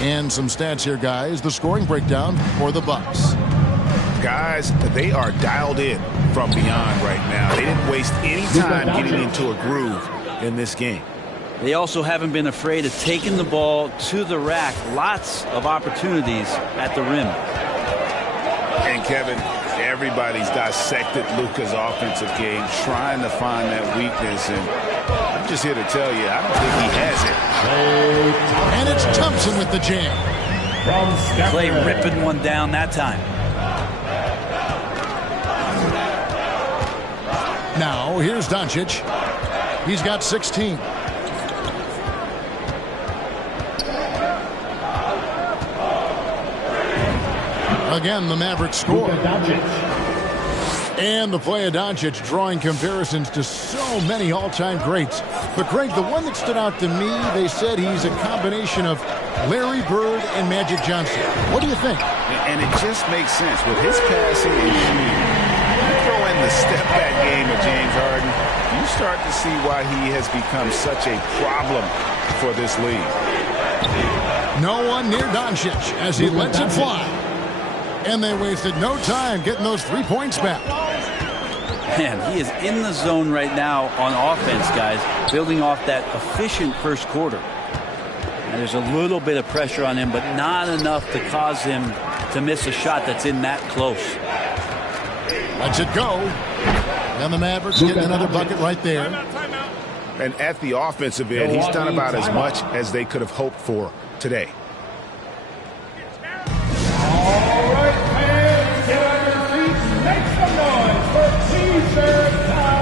And some stats here, guys. The scoring breakdown for the Bucks. Guys, they are dialed in from beyond right now. They didn't waste any time getting into a groove in this game. They also haven't been afraid of taking the ball to the rack. Lots of opportunities at the rim. And Kevin, everybody's dissected Luka's offensive game, trying to find that weakness. And I'm just here to tell you, I don't think he has it. And it's Thompson with the jam. Clay ripping one down that time. Now, here's Doncic. He's got 16. Again, the Mavericks score. And the play of Doncic drawing comparisons to so many all-time greats. But, Greg, the one that stood out to me, they said he's a combination of Larry Bird and Magic Johnson. What do you think? And it just makes sense. With his passing and shooting, you throw in the step-back game of James Harden, you start to see why he has become such a problem for this league. No one near Doncic as he lets it fly. And they wasted no time getting those 3 points back. Man, he is in the zone right now on offense, guys, building off that efficient first quarter. And there's a little bit of pressure on him, but not enough to cause him to miss a shot that's in that close. Lets it go. And the Mavericks getting another bucket right there. And at the offensive end, he's done about as much as they could have hoped for today. All right, fans, get on your feet and make some noise for T-shirt time.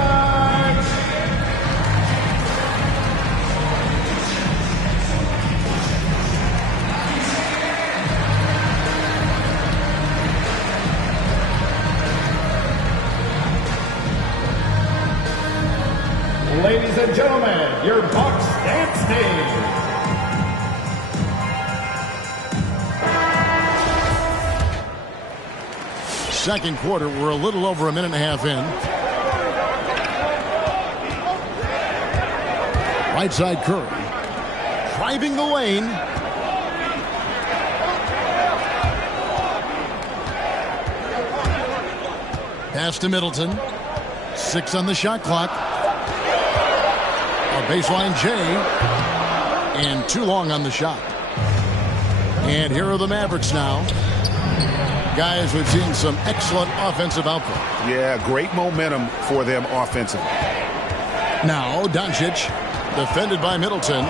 Ladies and gentlemen, your Bucks dance stage. Second quarter, we're a little over a minute and a half in. Right side Curry. Driving the lane. Pass to Middleton. 6 on the shot clock. A baseline J. And too long on the shot. And here are the Mavericks now. Guys, we've seen some excellent offensive output. Yeah, great momentum for them offensively. Now, Doncic, defended by Middleton.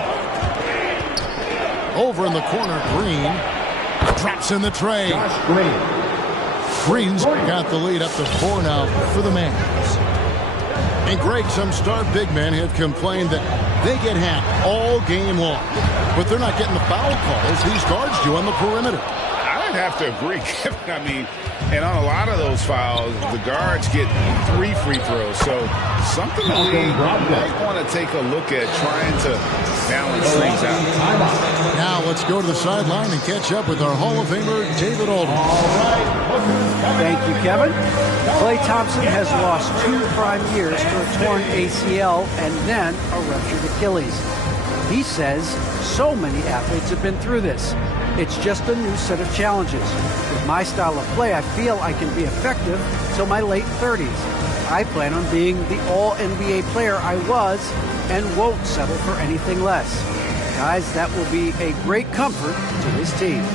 Over in the corner, Green. Drops in the tray. Green's got the lead up to 4 now for the Mavs. And Greg, some star big men have complained that they get hacked all game long. But they're not getting the foul calls these guards do on the perimeter. I'd have to agree. I mean, and on a lot of those fouls, the guards get 3 free throws. So something that we might want to take a look at, trying to balance things out. Now let's go to the sideline and catch up with our Hall of Famer, David Aldridge. Thank you, Kevin. Klay Thompson has lost 2 prime years to a torn ACL and then a ruptured Achilles. He says so many athletes have been through this. It's just a new set of challenges. With my style of play, I feel I can be effective till my late 30s. I plan on being the all-NBA player I was and won't settle for anything less. Guys, that will be a great comfort to this team.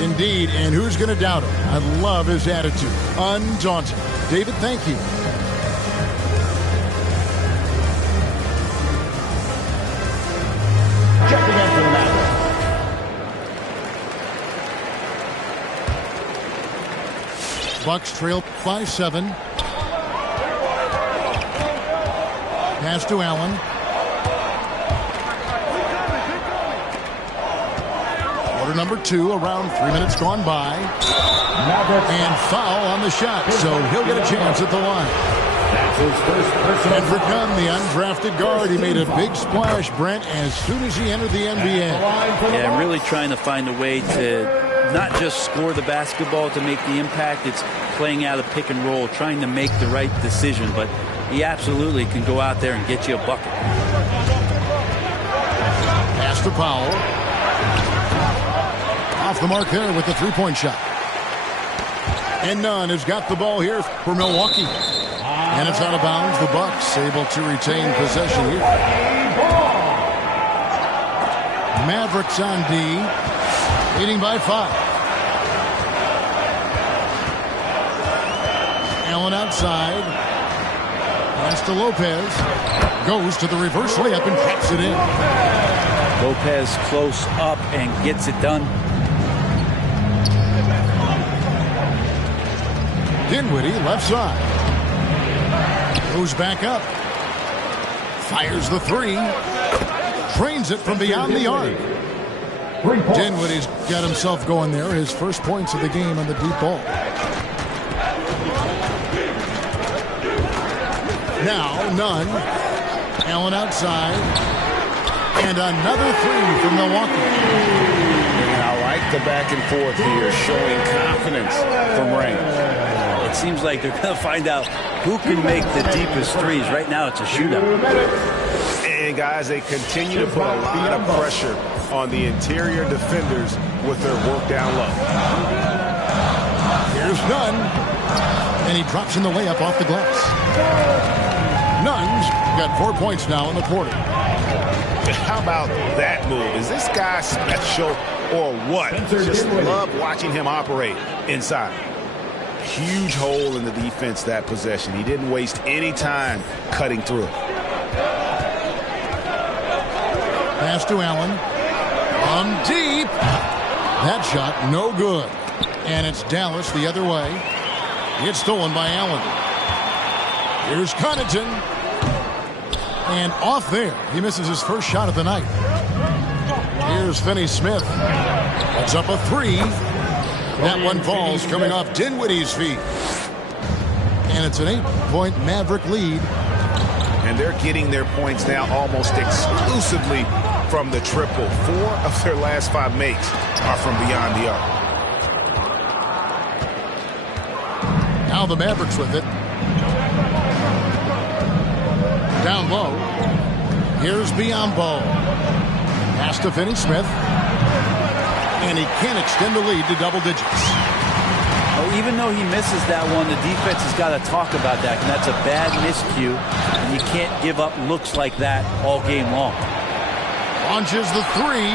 Indeed, and who's going to doubt him? I love his attitude. Undaunted. David, thank you. Checking in for the Mavericks. Bucks trail by 7. Pass to Allen. Quarter number 2, around 3 minutes gone by. And foul on the shot, so he'll get a chance at the line. Edric Nunn, the undrafted guard, he made a big splash, Brent, as soon as he entered the NBA. Yeah, really trying to find a way to not just score the basketball to make the impact. It's playing out a pick and roll, trying to make the right decision. But he absolutely can go out there and get you a bucket. Pass to Powell. the mark there with the three-point shot. And Nunn has got the ball here for Milwaukee. And it's out of bounds. The Bucks able to retain possession here. Mavericks on D, leading by 5. Allen outside. Pass to Lopez. Goes to the reverse layup and drops it in. Lopez close up and gets it done. Dinwiddie left side. Goes back up. Fires the three. Trains it from beyond the arc. Dinwiddie's got himself going there. His first points of the game on the deep ball. Now Nunn. Allen outside. And another three from Milwaukee. And I like the back and forth here, showing confidence from range. It seems like they're going to find out who can make the deepest threes. Right now it's a shootout. And guys, they continue to put a lot of pressure on the interior defenders with their work down low. Here's Nunn. And he drops in the layup off the glass. Nunn's got 4 points now in the quarter. How about that move? Is this guy special or what? Just love watching him operate inside. Huge hole in the defense that possession. He didn't waste any time cutting through it. Pass to Allen. On deep. That shot no good. And it's Dallas the other way. It's stolen by Allen. Here's Connaughton. And off there. He misses his first shot of the night. Here's Finney-Smith. That's up a three. That one falls coming off Dinwiddie's feet. And it's an 8-point Maverick lead. And they're getting their points now almost exclusively from the triple. 4 of their last 5 makes are from beyond the arc. Now the Mavericks with it. Down low. Here's Biyombo. Pass to Finney-Smith. And he can't extend the lead to double digits. Oh, even though he misses that one, the defense has got to talk about that. And that's a bad miscue. And you can't give up looks like that all game long. Launches the three.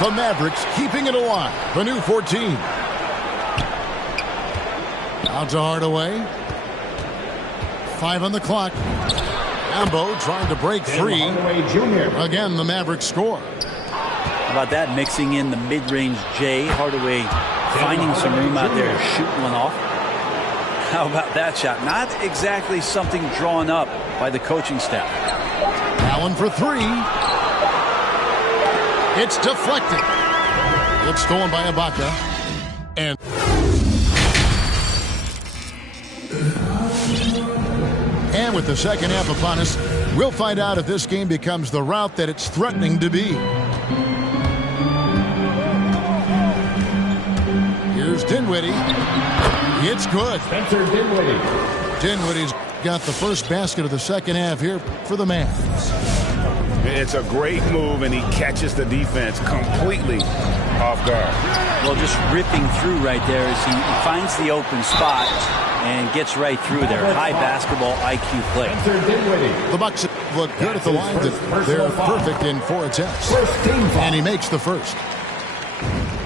The Mavericks keeping it alive. The new 14. Out to Hardaway. 5 on the clock. Ambo trying to break free. Again, the Mavericks score. How about that? Mixing in the mid-range J. Hardaway finding some room out there to shoot one off. How about that shot? Not exactly something drawn up by the coaching staff. Allen for three. It's deflected. It's stolen by Ibaka. And with the second half upon us, we'll find out if this game becomes the route that it's threatening to be. Here's Dinwiddie. It's good. Spencer Dinwiddie. Dinwiddie's got the first basket of the second half here for the Mavs. It's a great move, and he catches the defense completely off guard. Well, just ripping through right there as he finds the open spot and gets right through there. High basketball IQ play. The Bucks look good at the line. They're perfect in 4 attempts. And he makes the first.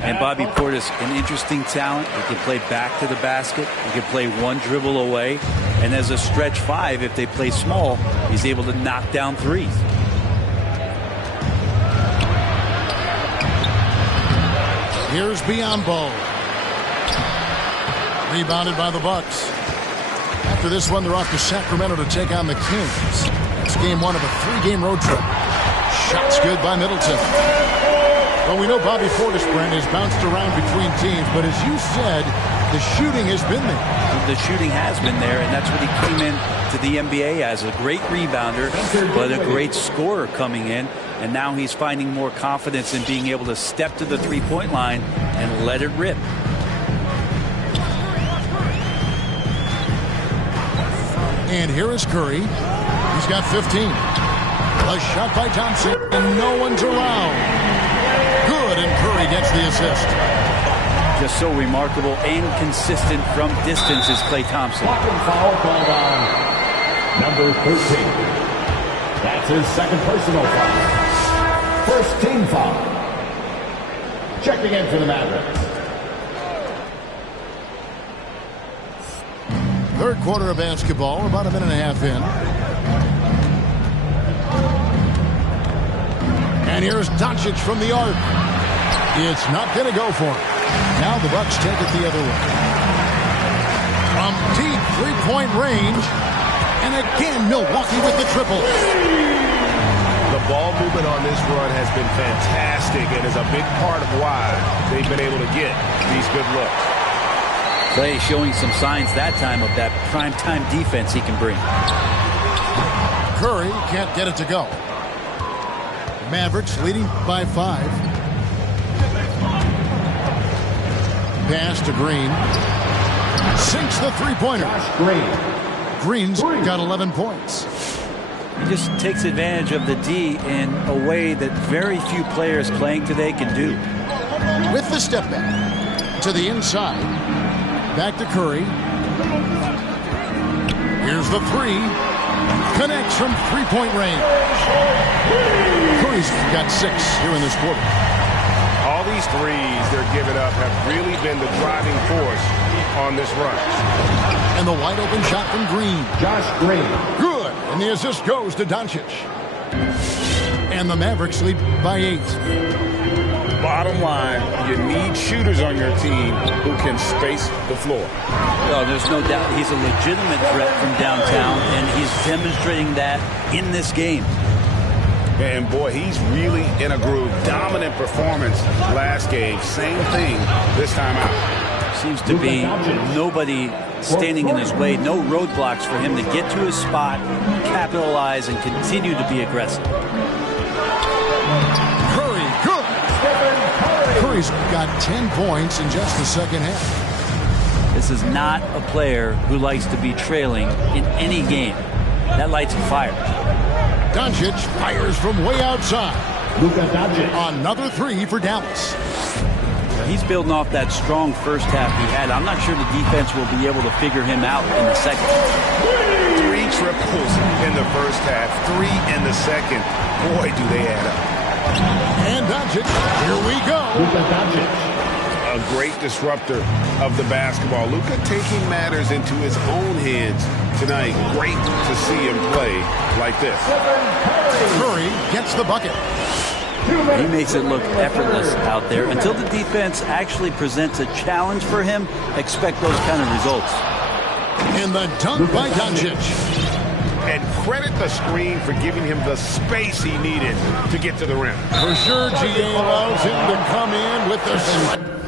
And Bobby Portis, an interesting talent. He can play back to the basket. He can play one dribble away. And as a stretch 5, if they play small, he's able to knock down threes. Here's Biyombo. Rebounded by the Bucks. After this one, they're off to Sacramento to take on the Kings. It's game 1 of a 3-game road trip. Shots good by Middleton. Well, we know Bobby Portis, Brent, has bounced around between teams, but as you said, the shooting has been there. The shooting has been there, and that's what he came in to the NBA as, a great rebounder, but a great scorer coming in. And now he's finding more confidence in being able to step to the three-point line and let it rip. And here is Curry. He's got 15. A shot by Thompson, and no one's around. Good, and Curry gets the assist. Just so remarkable and consistent from distance is Klay Thompson. Blocking foul called on number 13. That's his second personal foul. First team foul. Checking in for the Mavericks. Third quarter of basketball, about a minute and a half in. And here's Doncic from the arc. It's not going to go for him. Now the Bucks take it the other way. From deep three-point range. And again, Milwaukee with the triple. The ball movement on this run has been fantastic and is a big part of why they've been able to get these good looks. Klay showing some signs that time of that prime-time defense he can bring. Curry can't get it to go. Mavericks leading by 5. Pass to Green. Sinks the three-pointer. Green's got 11 points. He just takes advantage of the D in a way that very few players playing today can do. With the step back to the inside. Back to Curry. Here's the three. Connects from three-point range. Curry's got 6 here in this quarter. All these threes they're giving up have really been the driving force on this run. And the wide-open shot from Green. Josh Green. Good. And the assist goes to Doncic. And the Mavericks lead by 8. Bottom line, you need shooters on your team who can space the floor. Well, there's no doubt he's a legitimate threat from downtown, and he's demonstrating that in this game. And boy, he's really in a groove. Dominant performance last game. Same thing this time out. Seems to be nobody standing in his way. No roadblocks for him to get to his spot, capitalize, and continue to be aggressive. Curry, good. Curry's got 10 points in just the second half. This is not a player who likes to be trailing in any game. That lights a fire. Doncic fires from way outside. Luka Doncic. Another 3 for Dallas. He's building off that strong first half he had. I'm not sure the defense will be able to figure him out in the second. 3 triples in the first half, 3 in the second. Boy, do they add up. And Doncic, here we go. Luka Doncic. A great disruptor of the basketball. Luka taking matters into his own hands tonight. Great to see him play like this. Curry gets the bucket. He makes it look effortless out there. Until the defense actually presents a challenge for him, expect those kind of results. And the dunk by Doncic. And credit the screen for giving him the space he needed to get to the rim. For sure, GA allows him to come in with the...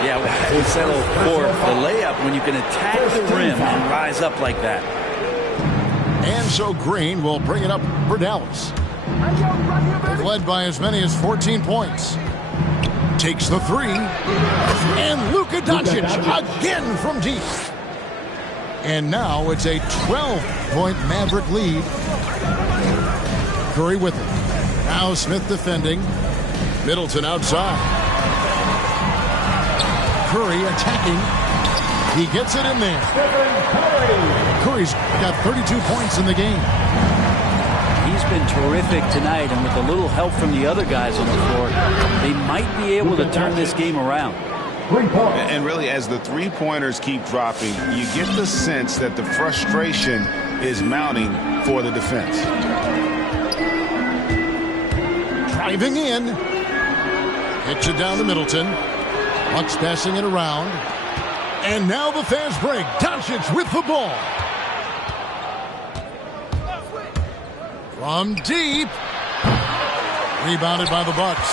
Yeah, we settle for the layup when you can attack the rim and rise up like that. And so Green will bring it up for Dallas. They've led by as many as 14 points. Takes the 3. And Luka Doncic again from deep. And now it's a 12-point Maverick lead. Curry with it. Now Smith defending. Middleton outside. Curry attacking. He gets it in there. Curry's got 32 points in the game. He's been terrific tonight, and with a little help from the other guys on the floor, they might be able to turn this game around. And really, as the three-pointers keep dropping, you get the sense that the frustration is mounting for the defense. Driving in. Hits it down to Middleton. Bucks passing it around. And now the fast break. Doncic with the ball. From deep. Rebounded by the Bucks.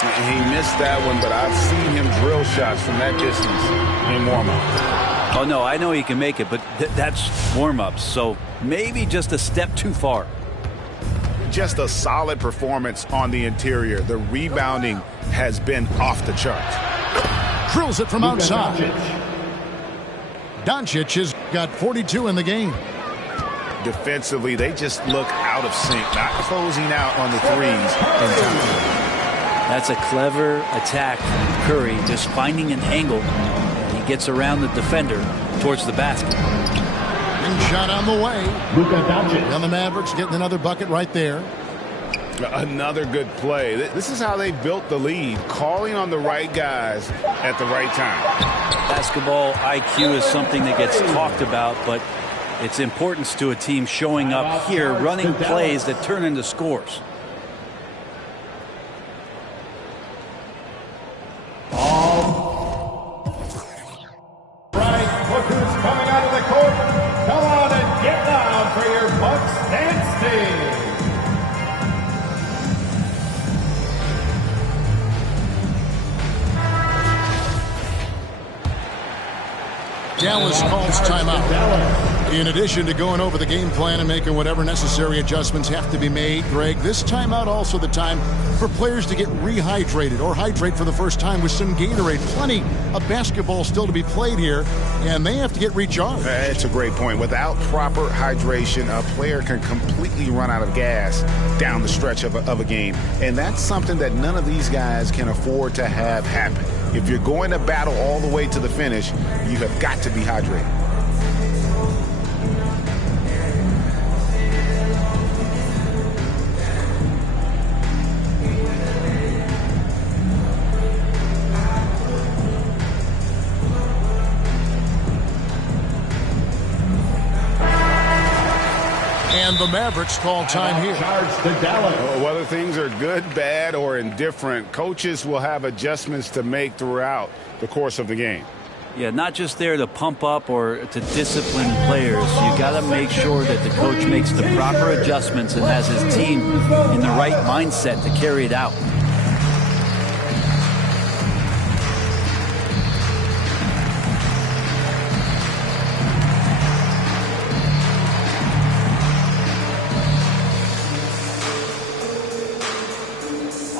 He missed that one, but I've seen him drill shots from that distance in warm-up. Oh, no, I know he can make it, but that's warm-ups, so maybe just a step too far. Just a solid performance on the interior. The rebounding has been off the charts. Drills it from outside. Doncic is got 42 in the game. Defensively, they just look out of sync, not closing out on the threes in time. That's a clever attack from Curry, just finding an angle. He gets around the defender towards the basket. Big shot on the way. Luka Doncic. And the Mavericks getting another bucket right there. Another good play. This is how they built the lead, calling on the right guys at the right time. Basketball IQ is something that gets talked about, but its importance to a team showing up here, running plays that turn into scores. Right, look who's coming out of the court. Come on and get down for your Bucks dance team. Dallas calls timeout. In addition to going over the game plan and making whatever necessary adjustments have to be made, Greg, this timeout also the time for players to get rehydrated or hydrate for the first time with some Gatorade. Plenty of basketball still to be played here, and they have to get recharged. That's a great point. Without proper hydration, a player can completely run out of gas down the stretch of a game, and that's something that none of these guys can afford to have happen. If you're going to battle all the way to the finish, you have got to be hydrated. And the Mavericks call time here. Charge to Dallas. Whether things are good, bad, or indifferent, coaches will have adjustments to make throughout the course of the game. Yeah, not just there to pump up or to discipline players. You got to make sure that the coach makes the proper adjustments and has his team in the right mindset to carry it out.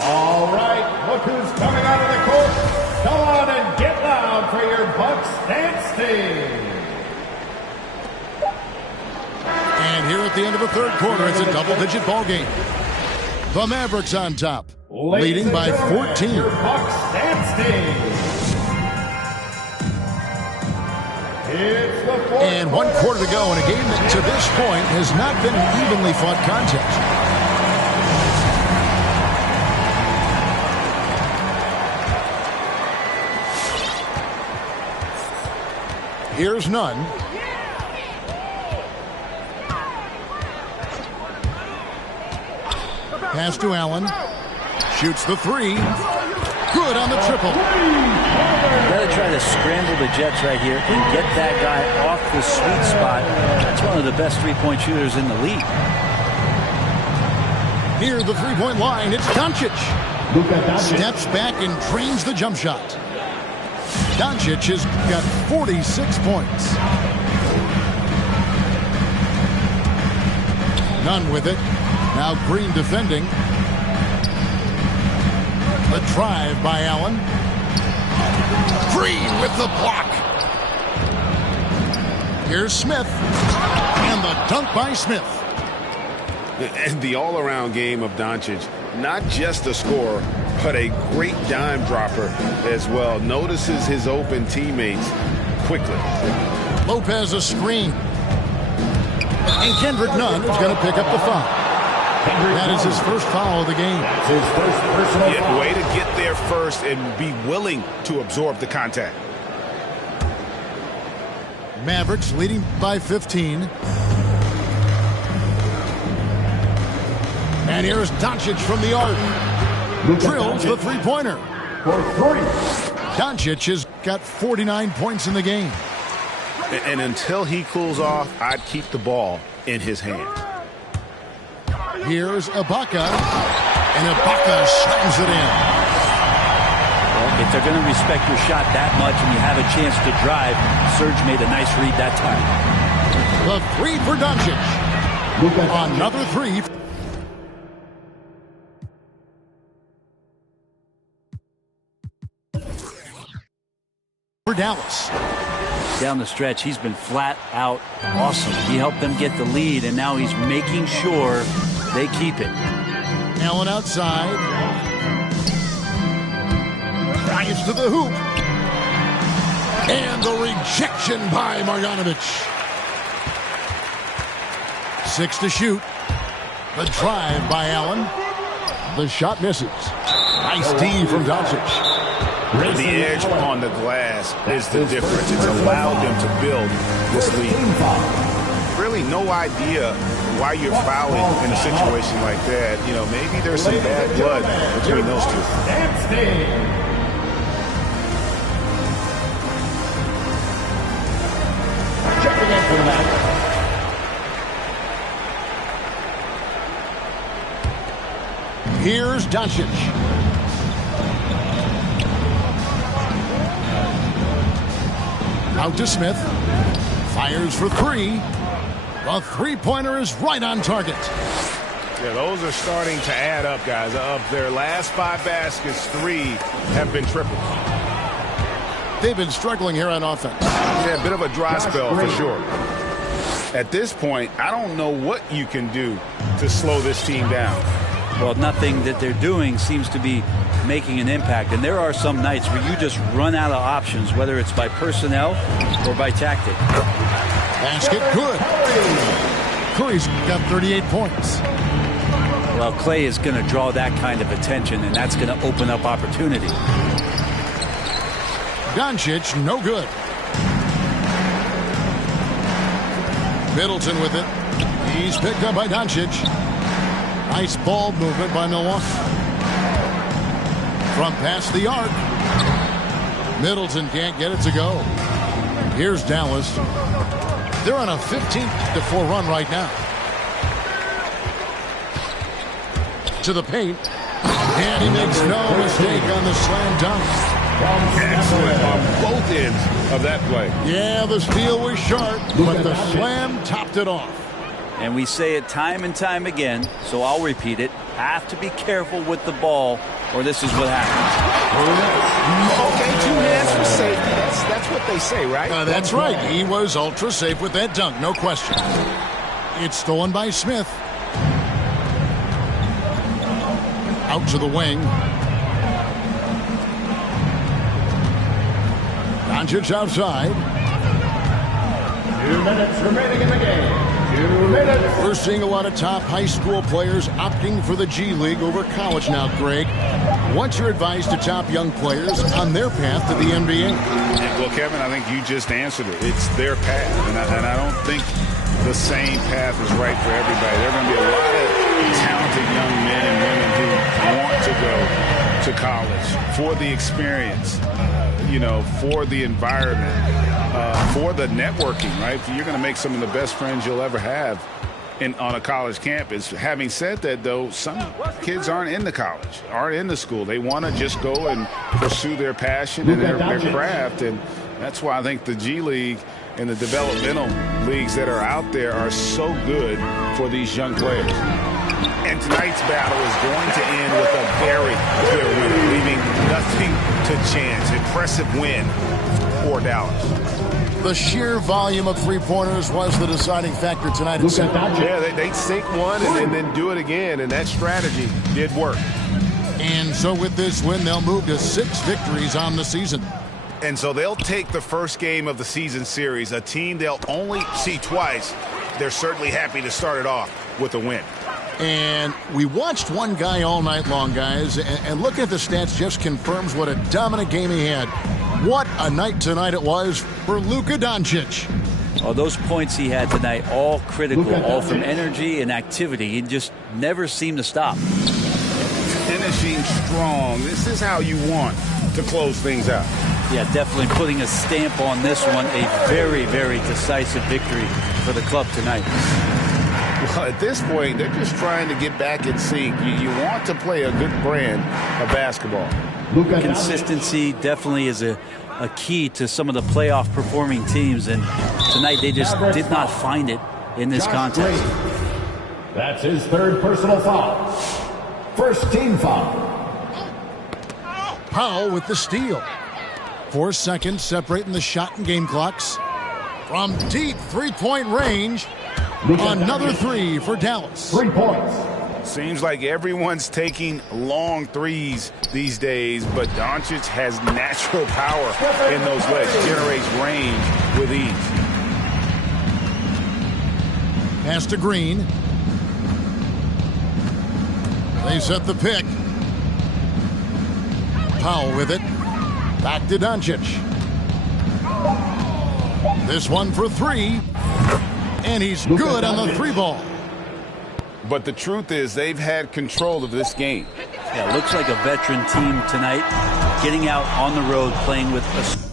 All right, look who's coming out of the court. Come on and get down for your Bucks dance team. And here at the end of the third quarter, it's a double-digit ball game. The Mavericks on top, leading by 14. Your Bucks dance team. It's the fourth And 1 quarter to go in a game that to this point has not been an evenly fought contest. Here's Nunn. Pass to Allen. Shoots the three. Good on the triple. You got to try to scramble the Jets right here and get that guy off the sweet spot. That's one of the best three-point shooters in the league. Near the three-point line, it's Doncic. Steps back and drains the jump shot. Doncic has got 46 points. Nunn with it. Now Green defending. The drive by Allen. Green with the block. Here's Smith. And the dunk by Smith. And the all-around game of Doncic, not just a scorer, but a great dime dropper as well. Notices his open teammates quickly. Lopez a screen. And Kendrick Nunn is going to pick up the foul. That is his first foul of the game. That's his first personal foul. Way to get there first and be willing to absorb the contact. Mavericks leading by 15. And here's Doncic from the arc. Drills the three-pointer. For three. Doncic has got 49 points in the game. And until he cools off, I'd keep the ball in his hand. Here's Ibaka. And Ibaka slams it in. Well, if they're going to respect your shot that much and you have a chance to drive, Serge made a nice read that time. The three for Doncic. Another three. For Dallas. down the stretch, he's been flat out awesome. He helped them get the lead, and now he's making sure they keep it. Allen outside. Drives to the hoop. And the rejection by Marjanovic. 6 to shoot. The drive by Allen. The shot misses. Nice D from Doncic. The edge on the glass is the difference. It's allowed them to build this lead. Really no idea why you're fouling in a situation like that. You know, maybe there's some bad blood between those two. Checking in for the match. Here's Doncic. Out to Smith. Fires for 3. The three-pointer is right on target. Yeah, those are starting to add up, guys. Of their last 5 baskets, 3 have been triples. They've been struggling here on offense. Yeah, a bit of a dry spell for sure. At this point, I don't know what you can do to slow this team down. Well, nothing that they're doing seems to be making an impact. And there are some nights where you just run out of options, whether it's by personnel or by tactic. Basket good. Curry's got 38 points. Well, Clay is going to draw that kind of attention, and that's going to open up opportunity. Doncic, no good. Middleton with it. He's picked up by Doncic. Nice ball movement by Milwaukee. From past the arc. Middleton can't get it to go. Here's Dallas. They're on a 15-4 run right now. To the paint. And he makes no mistake on the slam dunk. Excellent on both ends of that play. Yeah, the steal was sharp, but the slam topped it off. And we say it time and time again, so I'll repeat it. Have to be careful with the ball, or this is what happens. Okay, 2 hands for safety. That's what they say, right? That's right. He was ultra safe with that dunk, no question. It's stolen by Smith. Out to the wing. Doncic outside. 2 minutes remaining in the game. 2 minutes. We're seeing a lot of top high school players opting for the G League over college now, Greg. What's your advice to top young players on their path to the NBA? Well, Kevin, I think you just answered it. It's their path, and I don't think the same path is right for everybody. There are going to be a lot of talented young men and women who want to go to college for the experience, for the environment, for the networking, right? You're going to make some of the best friends you'll ever have on a college campus. Having said that, though, some kids aren't in the college, aren't in the school. They want to just go and pursue their passion and their craft, and that's why I think the G League and the developmental leagues that are out there are so good for these young players. And tonight's battle is going to end with a very clear winner, leaving nothing to chance. Impressive win for Dallas. The sheer volume of three-pointers was the deciding factor tonight. Yeah, they'd sink one and then do it again, and that strategy did work. And so with this win, they'll move to 6 victories on the season. And so they'll take the first game of the season series, a team they'll only see twice. They're certainly happy to start it off with a win. And we watched one guy all night long, guys, and looking at the stats just confirms what a dominant game he had. What a night tonight it was for Luka Doncic. Oh, those points he had tonight, all critical, all from energy and activity. He just never seemed to stop. Finishing strong. This is how you want to close things out. Yeah, definitely putting a stamp on this one. A very, very decisive victory for the club tonight. Well, at this point, they're just trying to get back in sync. You want to play a good brand of basketball. Consistency definitely is a key to some of the playoff performing teams, and tonight they just did not find it in this contest. That's his 3rd personal foul. First team foul. Powell with the steal. 4 seconds separating the shot and game clocks. From deep three-point range, another three for Dallas. 3 points. Seems like everyone's taking long threes these days, but Doncic has natural power in those legs, generates range with ease. Pass to Green. They set the pick. Powell with it. Back to Doncic. This one for three. And he's good on the three ball. But the truth is they've had control of this game. Yeah, looks like a veteran team tonight, getting out on the road, playing with a...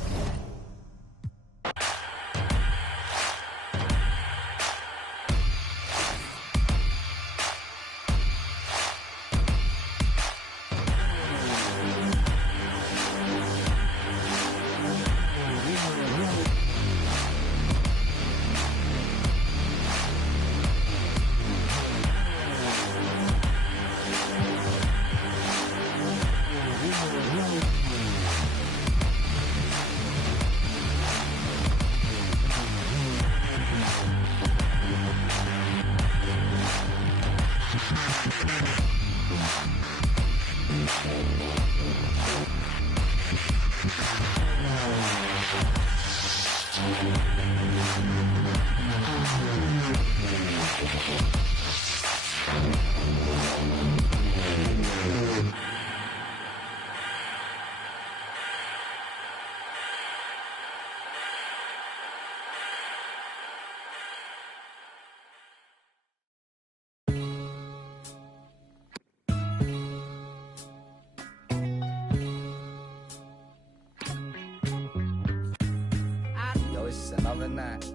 Another night.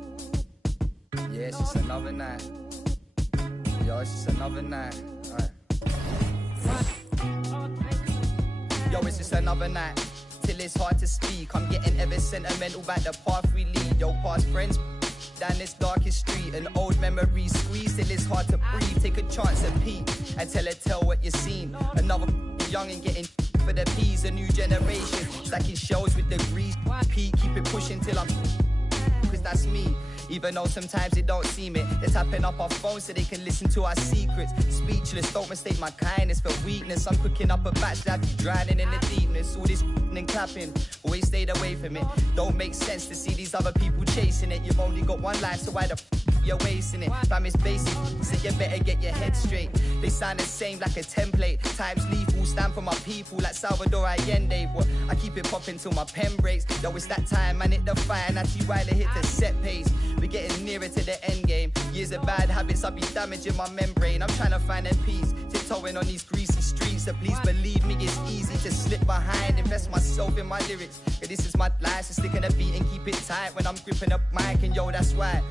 Yeah, it's just another night. Yo, it's just another night. Alright. Yo, it's just another night. Till it's hard to speak. I'm getting ever sentimental about the path we lead. Yo, past friends down this darkest street. An old memory squeeze till it's hard to breathe. Take a chance at peek and tell what you've seen. Another young and getting for the peas. A new generation stacking shells with degrees. Keep it pushing till I'm... Cause that's me. Even though sometimes they don't seem it. They're tapping up our phones so they can listen to our secrets. Speechless, don't mistake my kindness for weakness. I'm cooking up a batch that be drowning in the deepness. All this and clapping, always stayed away from it. Don't make sense to see these other people chasing it. You've only got one life, so why the you're wasting it? Fam, it's basic, so you better get your head straight. They sound the same like a template. Times lethal, stand for my people like Salvador Allende. What? I keep it popping till my pen breaks. Yo, it's that time, man, hit the fire, and I see why they hit the set pace. We're getting nearer to the end game. Years of bad habits, I'll be damaging my membrane. I'm trying to find a peace, tiptoeing on these greasy streets. So please believe me, it's easy to slip behind. Invest myself in my lyrics. Yeah, this is my life, so stick in a beat and keep it tight when I'm gripping up mic. And yo, that's why.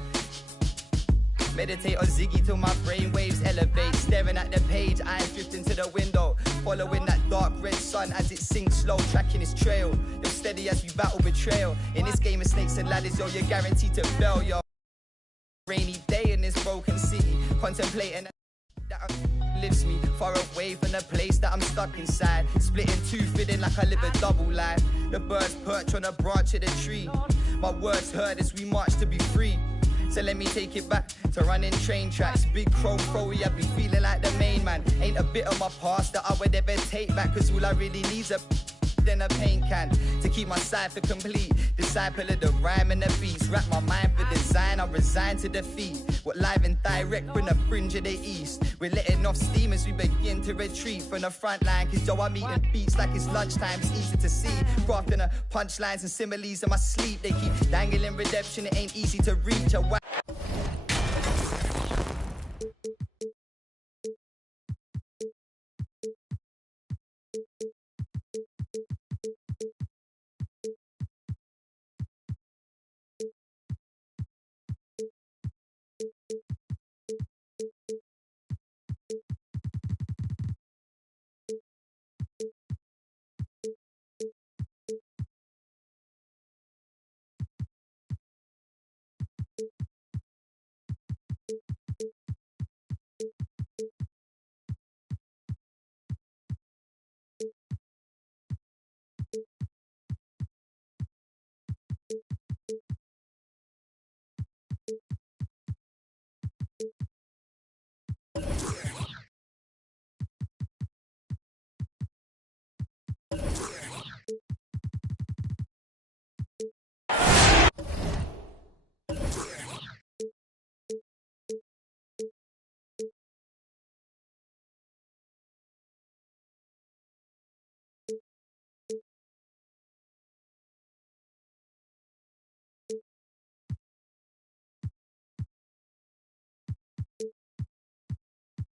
Meditate on Ziggy till my brain waves elevate. Staring at the page, eyes drifting to the window. Following that dark red sun as it sinks slow, tracking its trail. You're steady as we battle betrayal. In this game of snakes and ladders, yo, you're guaranteed to fail, yo. Rainy day in this broken city, contemplating that lifts me far away from the place that I'm stuck inside. Split in two, feeling like I live a double life. The birds perch on a branch of the tree. My words heard as we march to be free. So let me take it back to running train tracks. Big chrome Crowy, I be feeling like the main man. Ain't a bit of my past that I would ever take back. Cause all I really need's a than a paint can to keep my cipher complete. Disciple of the rhyme and the beats. Wrap my mind for design, I resign to defeat. What live and direct from the fringe of the east. We're letting off steam as we begin to retreat from the front line. Cause yo, I'm eating beats like it's lunchtime. It's easy to see. Crafting a punchlines and similes in my sleep. They keep dangling redemption, it ain't easy to reach.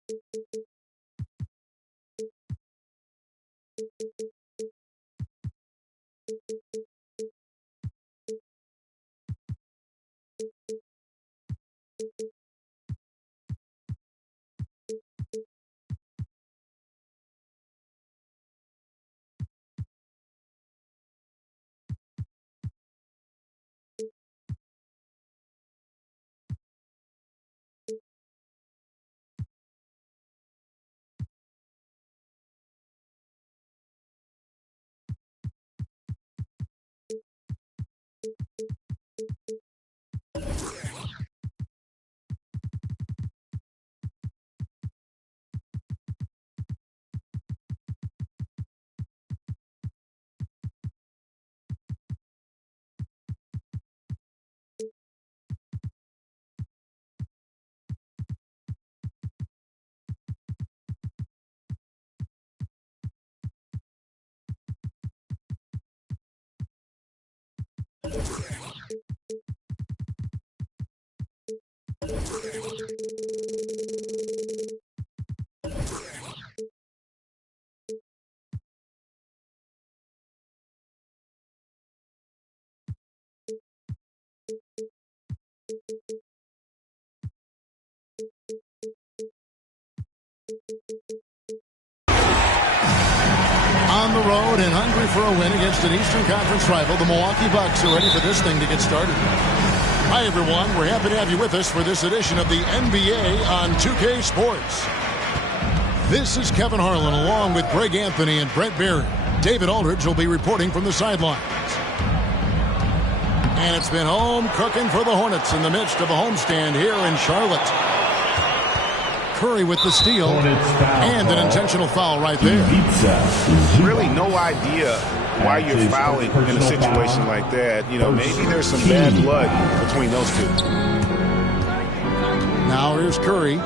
On the road and hungry for a win against an Eastern Conference rival, the Milwaukee Bucks are ready for this thing to get started. Hi, everyone. We're happy to have you with us for this edition of the NBA on 2K Sports. This is Kevin Harlan along with Greg Anthony and Brent Barry. David Aldridge will be reporting from the sidelines. And it's been home cooking for the Hornets in the midst of a homestand here in Charlotte. Curry with the steal and an intentional foul right there. Really no idea why you're fouling in a situation like that. You know, maybe there's some bad blood between those two. Now here's Curry,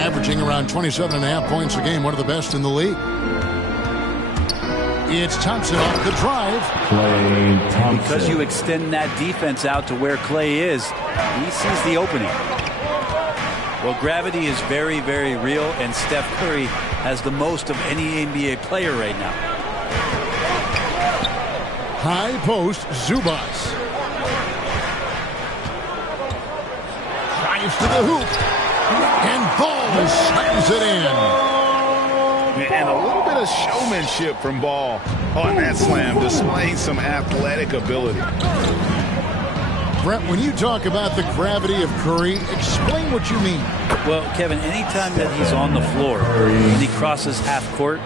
averaging around 27.5 points a game, one of the best in the league. It's Thompson off the drive. Klay Thompson. Because you extend that defense out to where Klay is, he sees the opening. Well, gravity is very, very real, and Steph Curry has the most of any NBA player right now. High post, Zubas. Drives to the hoop. And Ball slams it in. And a little bit of showmanship from Ball on that slam, displaying some athletic ability. Brett, when you talk about the gravity of Curry, explain what you mean. Well, Kevin, anytime that he's on the floor and he crosses half court,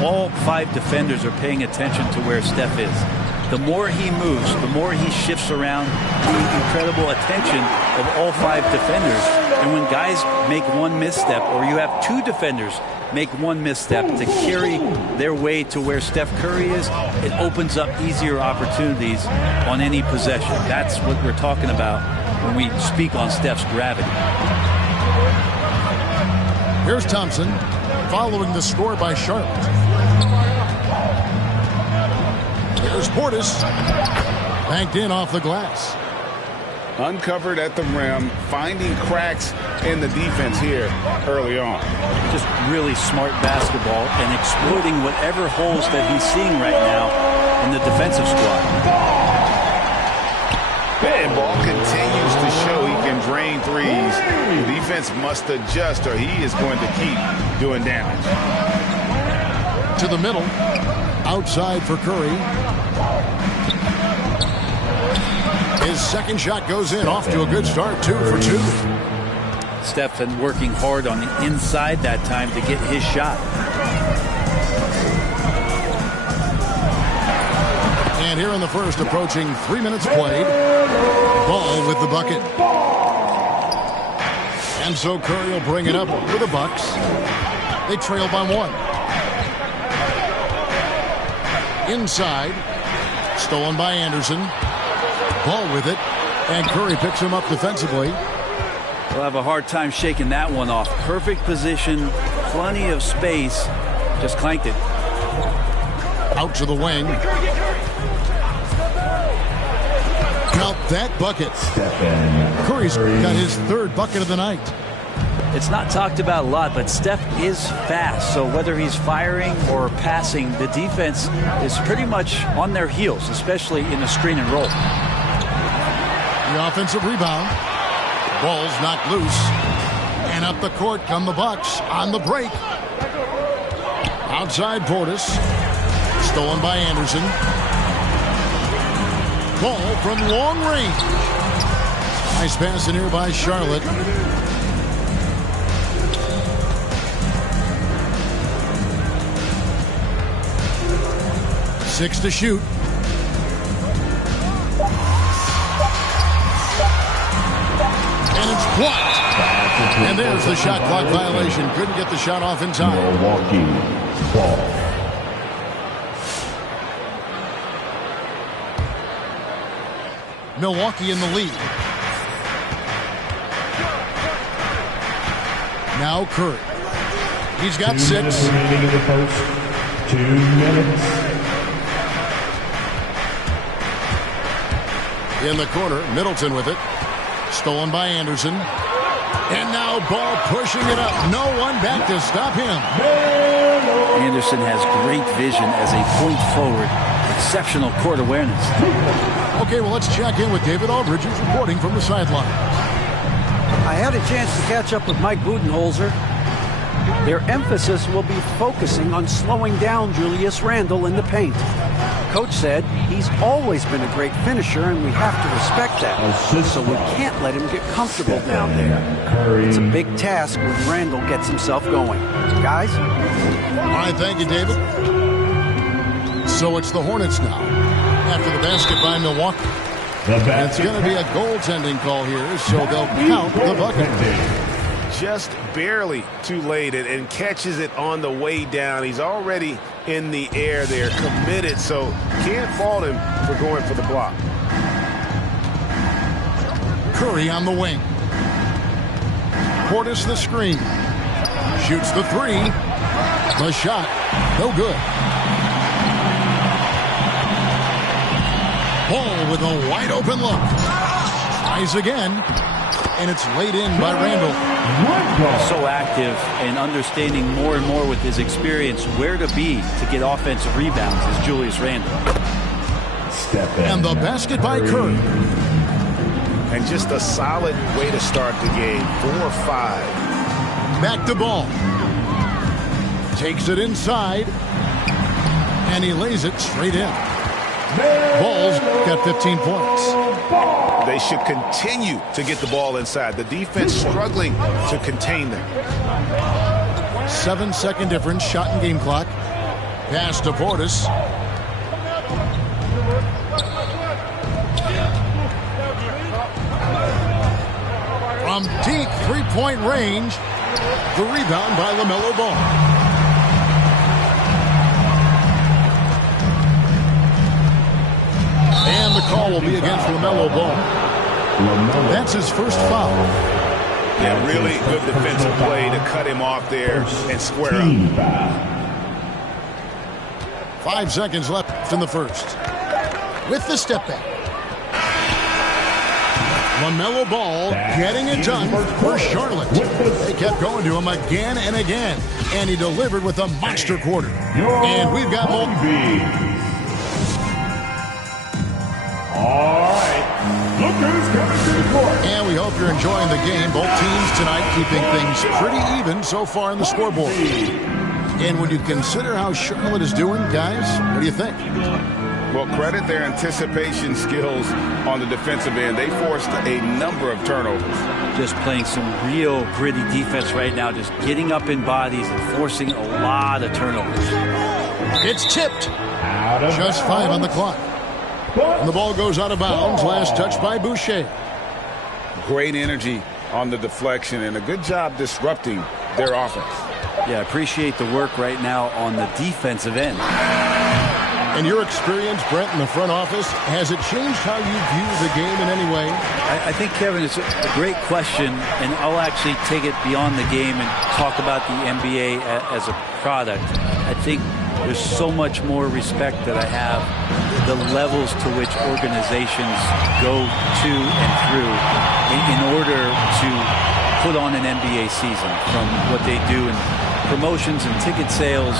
all 5 defenders are paying attention to where Steph is. The more he moves, the more he shifts around, the incredible attention of all 5 defenders. And when guys make one misstep, or you have 2 defenders make one misstep to carry their way to where Steph Curry is, it opens up easier opportunities on any possession. That's what we're talking about when we speak on Steph's gravity. Here's Thompson following the score by Charlotte. There's Portis, banked in off the glass. Uncovered at the rim, finding cracks in the defense here early on. Just really smart basketball and exploiting whatever holes that he's seeing right now in the defensive squad. And Ball continues to show he can drain threes. The defense must adjust or he is going to keep doing damage. To the middle, outside for Curry. His second shot goes in, off to a good start, 2 for 2. Stephen working hard on the inside that time to get his shot. And here in the first, approaching 3 minutes played, Ball with the bucket. And so Curry will bring it up for the Bucks. They trail by 1. Inside, stolen by Anderson. Ball with it, and Curry picks him up defensively. We'll have a hard time shaking that one off. Perfect position, plenty of space, just clanked it. Out to the wing. Count that bucket. Curry's got his 3rd bucket of the night. It's not talked about a lot, but Steph is fast. So whether he's firing or passing, the defense is pretty much on their heels, especially in the screen and roll. The offensive rebound. Ball's knocked loose. And up the court come the Bucks on the break. Outside Portis. Stolen by Anderson. Ball from long range. Nice pass in here by Charlotte. Six to shoot. And it's blocked. And there's the shot clock violation. Couldn't get the shot off in time. Milwaukee ball. Milwaukee in the lead. Now Curry. He's got 6. 2 minutes remaining in the first. 2 minutes. In the corner, Middleton with it. Stolen by Anderson. And now Ball pushing it up. No one back to stop him. Anderson has great vision as a point forward. Exceptional court awareness. Okay, well, let's check in with David Aldridge, who's reporting from the sideline. I had a chance to catch up with Mike Budenholzer. Their emphasis will be focusing on slowing down Julius Randle in the paint. Coach said he's always been a great finisher, and we have to respect that. So we can't let him get comfortable down there. It's a big task when Randle gets himself going. Guys? All right, thank you, David. So it's the Hornets now. After the basket by Milwaukee. It's going to be a goaltending call here, so they'll count the bucket. Just barely too late and catches it on the way down. He's already in the air there, committed, so can't fault him for going for the block. Curry on the wing. Portis the screen. Shoots the 3. The shot, no good. Ball with a wide open look. Tries again, and it's laid in by Randle. So active and understanding more and more with his experience where to be to get offensive rebounds is Julius Randle. And the basket by Curry. And just a solid way to start the game. 4-5. Back to Ball. Takes it inside. And he lays it straight in. Ball's got 15 points. They should continue to get the ball inside. The defense struggling to contain them. 7-second difference, shot and game clock. Pass to Portis. From deep three-point range, the rebound by LaMelo Ball. And the call will be against LaMelo Ball. That's his first foul. Yeah, really good defensive play to cut him off there and square up. 5 seconds left in the first. With the step back. LaMelo Ball getting it done for Charlotte. They kept going to him again and again. And he delivered with a monster quarter. And we've got more. All right, look who's coming to the court. And we hope you're enjoying the game. Both teams tonight keeping things pretty even so far in the scoreboard. And when you consider how Charlotte is doing, guys, what do you think? Well, credit their anticipation skills on the defensive end. They forced a number of turnovers. Just playing some real gritty defense right now, just getting up in bodies and forcing a lot of turnovers. It's tipped. Just 5 on the clock. And the ball goes out of bounds. Last touch by Boucher. Great energy on the deflection and a good job disrupting their offense. Yeah, appreciate the work right now on the defensive end. And your experience, Brent, in the front office, has it changed how you view the game in any way? I think, Kevin, it's a great question, and I'll actually take it beyond the game and talk about the NBA as a product. I think there's so much more respect that I have, the levels to which organizations go to and through in order to put on an NBA season, from what they do in promotions and ticket sales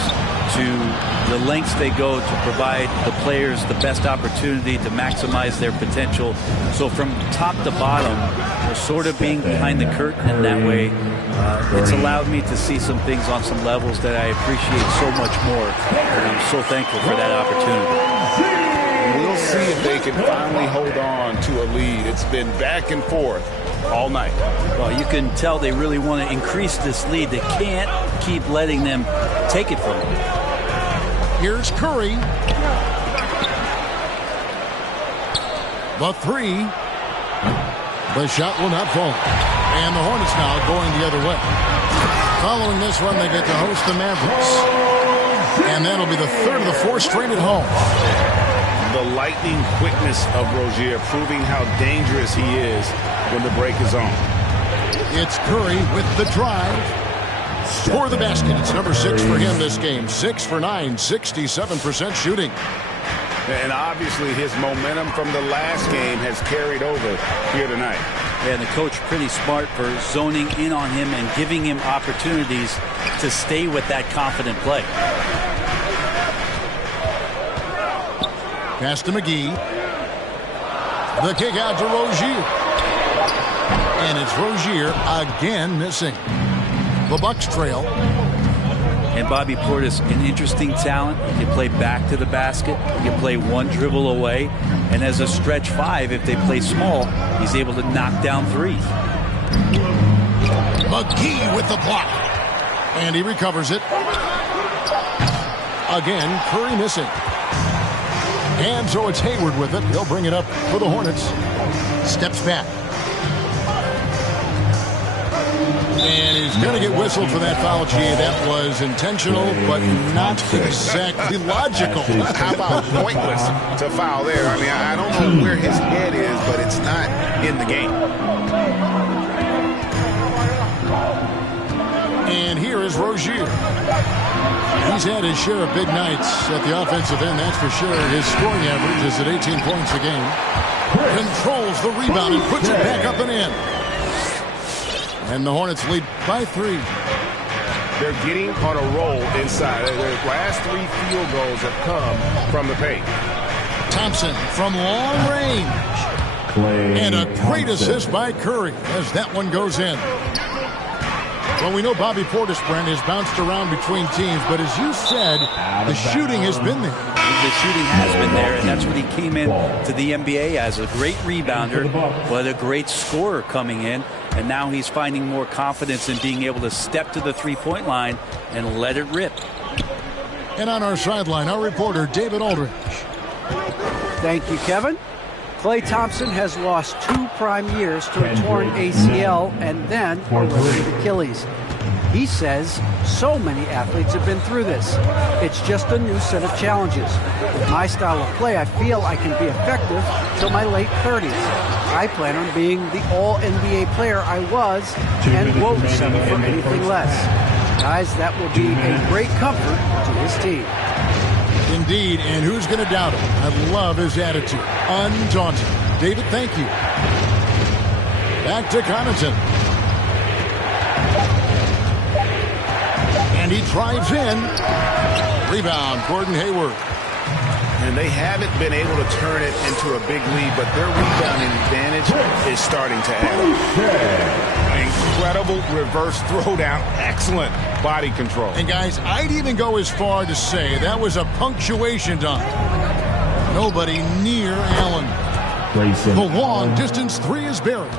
to the lengths they go to provide the players the best opportunity to maximize their potential. So from top to bottom, sort of being behind the curtain in that way, it's allowed me to see some things on some levels that I appreciate so much more. And I'm so thankful for that opportunity. We'll see if they can finally hold on to a lead. It's been back and forth all night. Well, you can tell they really want to increase this lead. They can't keep letting them take it from them. Here's Curry. The three. The shot will not fall. And the Hornets now going the other way. Following this one, they get to host the Mavericks. And that'll be the third of the four straight at home. The lightning quickness of Rozier proving how dangerous he is when the break is on. It's Curry with the drive. For the basket. It's number 6 for him this game. 6 for 9, 67% shooting. And obviously his momentum from the last game has carried over here tonight. And the coach pretty smart for zoning in on him and giving him opportunities to stay with that confident play. Pass to McGee. The kick out to Rozier. And it's Rozier again missing. The Bucks trail. And Bobby Portis, an interesting talent. He can play back to the basket. He can play one dribble away. And as a stretch 5, if they play small, he's able to knock down threes. McGee with the block. And he recovers it. Again, Curry missing. And so it's Hayward with it. He'll bring it up for the Hornets. Steps back. And he's going to get whistled for that foul, G. That was intentional, but not exactly logical. How about pointless to foul there? I mean, I don't know where his head is, but it's not in the game. And here is Rozier. He's had his share of big nights at the offensive end, that's for sure. His scoring average is at 18 points a game. Controls the rebound and puts it back up and in. And the Hornets lead by 3. They're getting on a roll inside. Their last 3 field goals have come from the paint. Thompson from long range. And a great assist by Curry as that one goes in. Well, we know Bobby Portis, Brent, has bounced around between teams, but as you said, the shooting has been there. The shooting has been there, and that's what he came in to the NBA as, a great rebounder, but a great scorer coming in. And now he's finding more confidence in being able to step to the three-point line and let it rip. And on our sideline, our reporter, David Aldridge. Thank you, Kevin. Klay Thompson has lost 2 prime years to a torn ACL and then a ruptured Achilles. He says so many athletes have been through this. It's just a new set of challenges. With my style of play, I feel I can be effective till my late 30s. I plan on being the all-NBA player I was and won't settle for anything less. Guys, that will be a great comfort to his team. Indeed, and who's going to doubt him? I love his attitude. Undaunted. David, thank you. Back to Connaughton. And he drives in. Rebound, Gordon Hayward. And they haven't been able to turn it into a big lead, but their rebounding advantage is starting to add up. Incredible reverse throwdown. Excellent body control. And guys, I'd even go as far to say that was a punctuation dunk. Nobody near Allen. The long distance 3 is buried.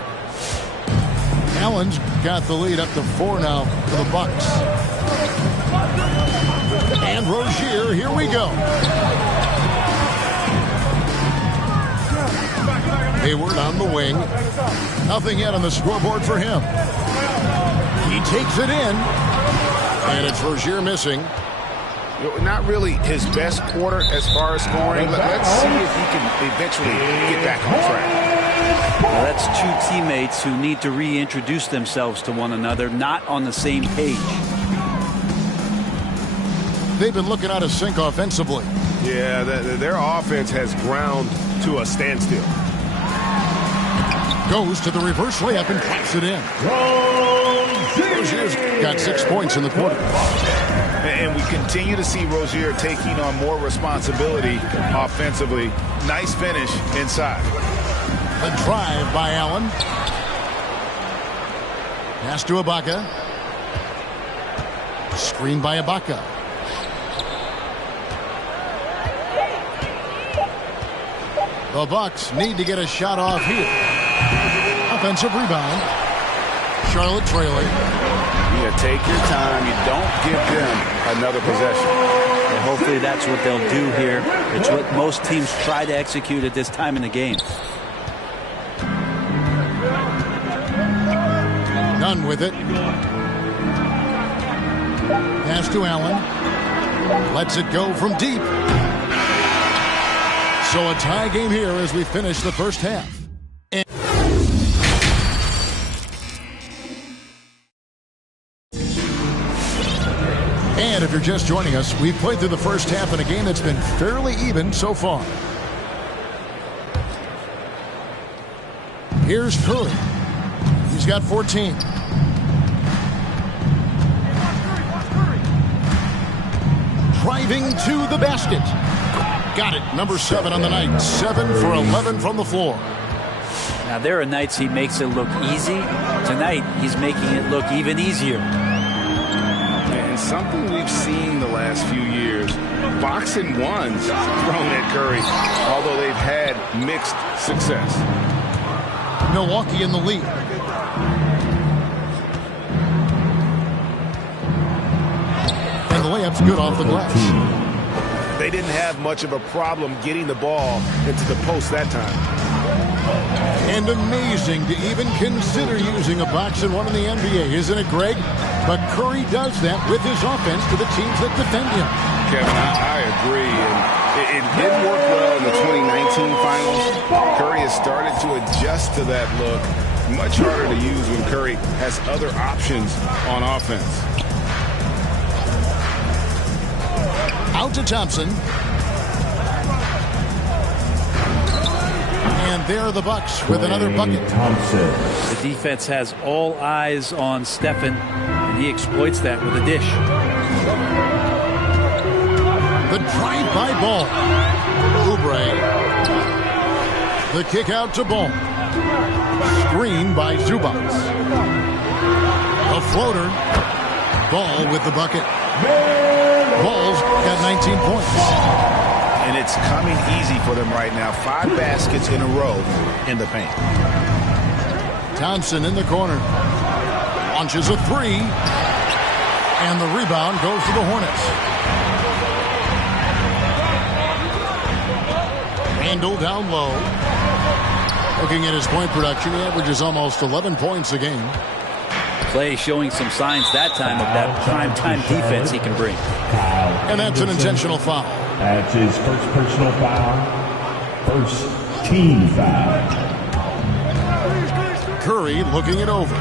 Allen's got the lead up to 4 now for the Bucks. And Rozier, here we go. Hayward on the wing. Nothing yet on the scoreboard for him. He takes it in. And it's Rozier missing. Not really his best quarter as far as scoring, but let's see if he can eventually get back on track. Well, that's 2 teammates who need to reintroduce themselves to one another, not on the same page. They've been looking out of sync offensively. Yeah, their offense has ground to a standstill. Goes to the reverse layup and claps it in. Rozier's got 6 points in the quarter. And we continue to see Rozier taking on more responsibility offensively. Nice finish inside. The drive by Allen. Pass to Ibaka. Screen by Ibaka. The Bucks need to get a shot off here. Offensive rebound. Charlotte trailing. You take your time. You don't give them another possession. And hopefully that's what they'll do here. It's what most teams try to execute at this time in the game. Nunn with it. Pass to Allen. Lets it go from deep. So a tie game here as we finish the first half. And if you're just joining us, we've played through the first half in a game that's been fairly even so far. Here's Curry. He's got 14. Driving to the basket. Got it. Number 7 on the night. 7 for 11 from the floor. Now, there are nights he makes it look easy. Tonight, he's making it look even easier. And something we've seen the last few years, boxing ones thrown at Curry, although they've had mixed success. Milwaukee in the lead. And the layup's good off the glass. They didn't have much of a problem getting the ball into the post that time. And amazing to even consider using a box and one in the NBA, isn't it, Greg? But Curry does that with his offense to the teams that defend him. Kevin, I agree. And it did work well in the 2019 finals. Curry has started to adjust to that look. Much harder to use when Curry has other options on offense. Out to Thompson. And there are the Bucks with another bucket. The defense has all eyes on Stephen, and he exploits that with a dish. The drive-by Ball. Oubre. The kick out to Ball. Screen by Zubac. A floater. Ball with the bucket. Ball's got 19 points. And it's coming easy for them right now. 5 baskets in a row in the paint. Thompson in the corner. Launches a 3. And the rebound goes to the Hornets. Randle down low. Looking at his point production, he averages almost 11 points a game. Clay showing some signs that time of that prime-time defense he can bring. And that's an intentional foul. That's his first personal foul. First team foul. Curry looking it over.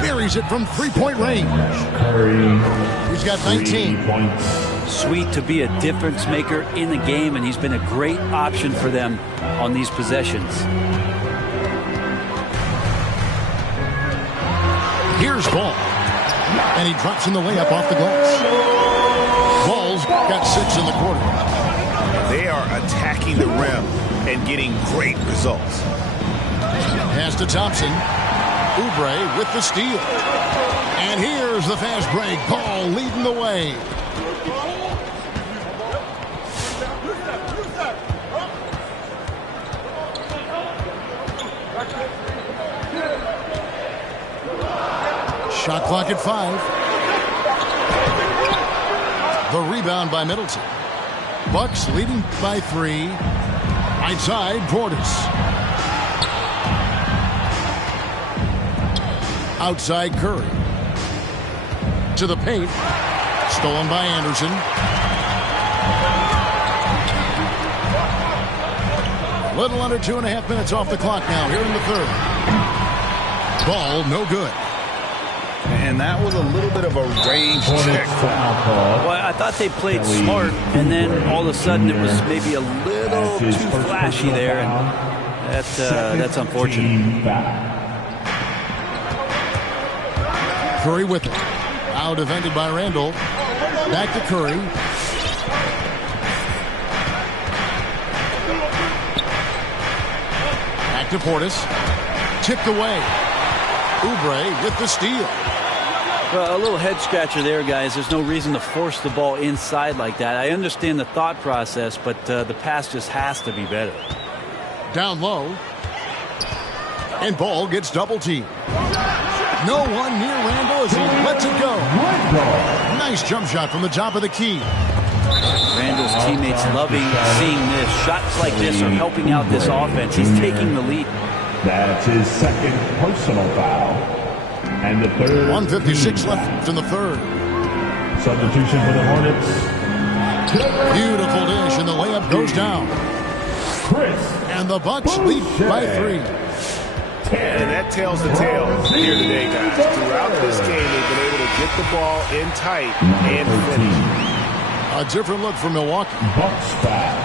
Buries it from three-point range. Curry. He's got 19 points. Sweet to be a difference maker in the game, and he's been a great option for them on these possessions. Here's Ball. And he drops in the layup off the glass. Ball's got 6 in the quarter. They are attacking the rim and getting great results. Pass to Thompson. Oubre with the steal. And here's the fast break. Ball leading the way. Shot clock at 5. The rebound by Middleton. Bucks leading by 3. Outside, Portis. Outside, Curry. To the paint. Stolen by Anderson. A little under 2.5 minutes off the clock now here in the third. Ball no good. And that was a little bit of a range check. Well, I thought they played smart, and then all of a sudden it was maybe a little too flashy there, and that's unfortunate. Curry with it. Now defended by Randall. Back to Curry. Back to Portis. Tipped away. Oubre with the steal. Well, a little head scratcher there, guys. There's no reason to force the ball inside like that. I understand the thought process, but the pass just has to be better. Down low. And ball gets double teamed. No one near Randall as he lets it go. Nice jump shot from the top of the key. Randall's teammates loving seeing this. Shots like this are helping out this offense. He's taking the lead. That's his second personal foul. And the third. 1:56 left in the third. Substitution for the Hornets. Beautiful dish, and the layup goes down. Chris. And the Bucks lead by 3. And that tells the tale here today, guys. Throughout this game, they've been able to get the ball in tight and finish. A different look for Milwaukee. Bucks foul.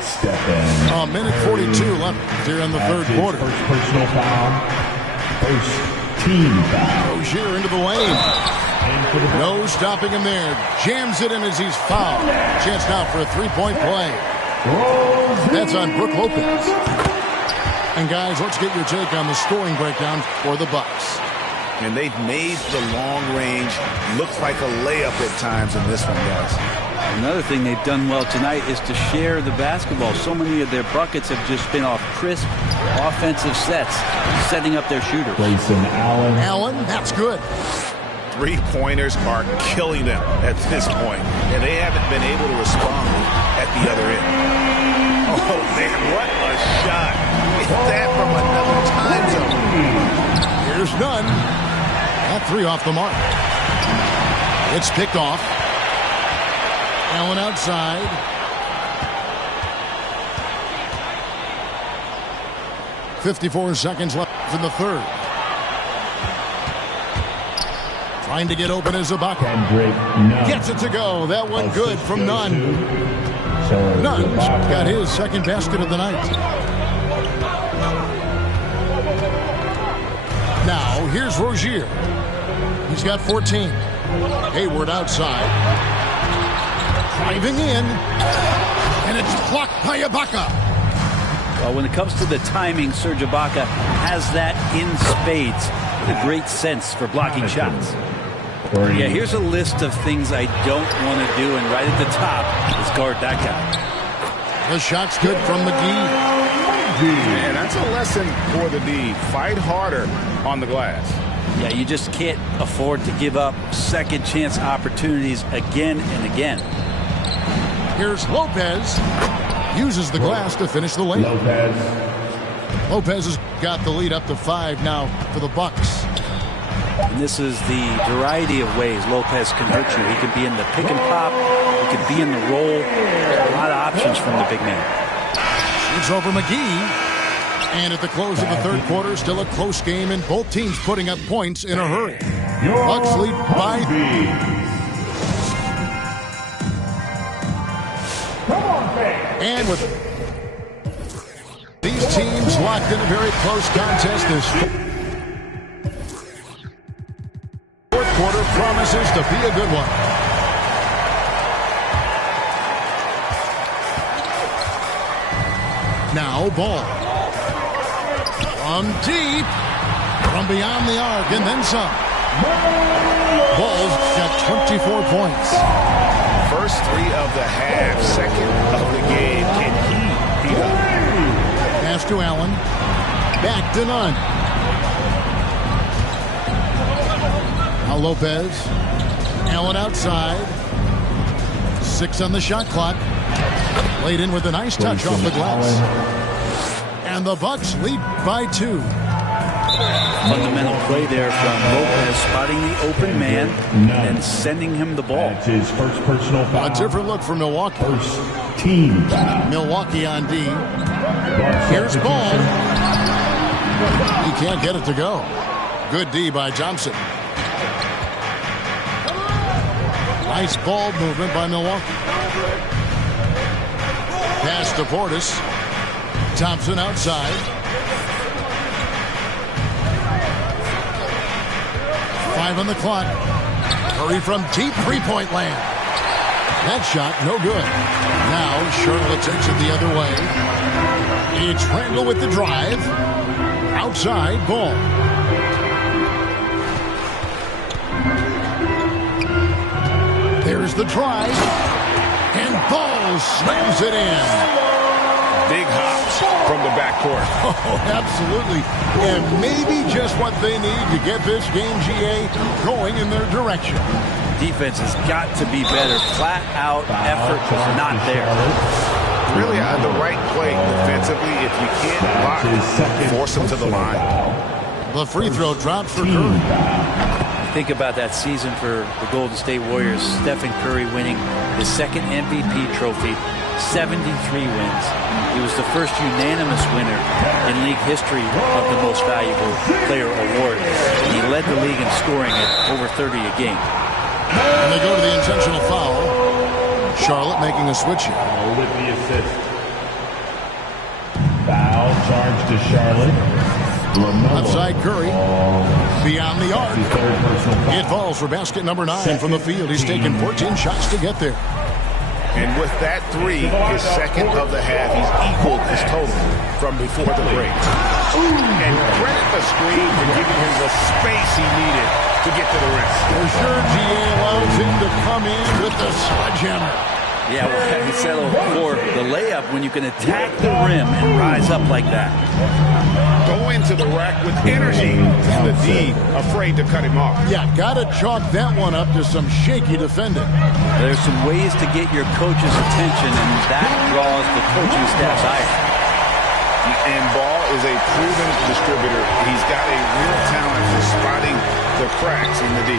Step in. A minute 42 left here in the third quarter. First personal foul. First team foul. Rozier into the lane. No stopping him there. Jams it in as he's fouled. Chance now for a three-point play. That's on Brook Lopez. And guys, let's get your take on the scoring breakdown for the Bucks. And they've made the long range look like a layup at times in this one, guys. Another thing they've done well tonight is to share the basketball. So many of their buckets have just been off crisp offensive sets, setting up their shooters. Grayson Allen. Allen, that's good. Three-pointers are killing them at this point, and they haven't been able to respond at the other end. Oh, man, what a shot. Hit that from another time zone. Here's Nunn. That three off the mark. It's picked off. Allen outside. .54 seconds left in the third. Trying to get open as Ibaka. Gets it to go. That one good from Nunn. Nunn's got his second basket of the night. Now, here's Rozier. He's got 14. Hayward outside. Driving in. And it's blocked by Ibaka. Well, when it comes to the timing, Serge Ibaka has that in spades. With a great sense for blocking shots. Yeah, here's a list of things I don't want to do, and right at the top is guard that guy. The shot's good from McGee. Man, that's a lesson for the D. Fight harder on the glass. Yeah, you just can't afford to give up second chance opportunities again and again. Here's Lopez. Uses the glass to finish the lane. Lopez has got the lead up to 5 now for the Bucks. And this is the variety of ways Lopez can hurt you. He can be in the pick and pop. He can be in the roll. A lot of options from the big man. Shoots over McGee. And at the close of the third quarter, still a close game, and both teams putting up points in a hurry. Bucks lead by. And with these teams locked in a very close contest, this fourth quarter promises to be a good one. Now ball. From deep. From beyond the arc and then some. Ball's got 24 points. First 3 of the half, second of the game. Can he beat up? Pass to Allen. Back to Nunn. Now Lopez. Allen outside. 6 on the shot clock. Laid in with a nice touch off the glass. And the Bucks lead by 2. Fundamental play there from Lopez, spotting the open man and sending him the ball. That's his first personal foul. A different look for Milwaukee. First team foul. Milwaukee on D. Here's Ball. He can't get it to go. Good D by Thompson. Nice ball movement by Milwaukee. Pass to Portis. Thompson outside. 5 on the clock. Curry from deep three-point land. That shot, no good. Now Charlotte takes it the other way. It's Randall with the drive. Outside ball. There's the drive. And Ball slams it in. Big hops from the backcourt. Oh, absolutely. And maybe just what they need to get this game, GA, going in their direction. Defense has got to be better. Flat out effort is not there. Really on the right play defensively. If you can't block, force them to the line. The free throw drops for Curry. Think about that season for the Golden State Warriors. Stephen Curry winning his second MVP trophy, 73 wins. He was the first unanimous winner in league history of the Most Valuable Player award. And he led the league in scoring at over 30 a game. And they go to the intentional foul. Charlotte making a switch here. With the assist. Foul charge to Charlotte. Outside Curry. Beyond the arc. It falls for basket number 9 from the field. He's taken 14 shots to get there. And with that three, his second of the half, he's equaled his total from before the break. And credit the screen for giving him the space he needed to get to the rim. For sure, GA allows him to come in with the sledgehammer. Yeah, well, having settled for the layup when you can attack the rim and rise up like that. Go into the rack with energy, and the D afraid to cut him off. Yeah, got to chalk that one up to some shaky defending. There's some ways to get your coach's attention, and that draws the coaching staff's eye. And Ball is a proven distributor. He's got a real talent for spotting the cracks in the D.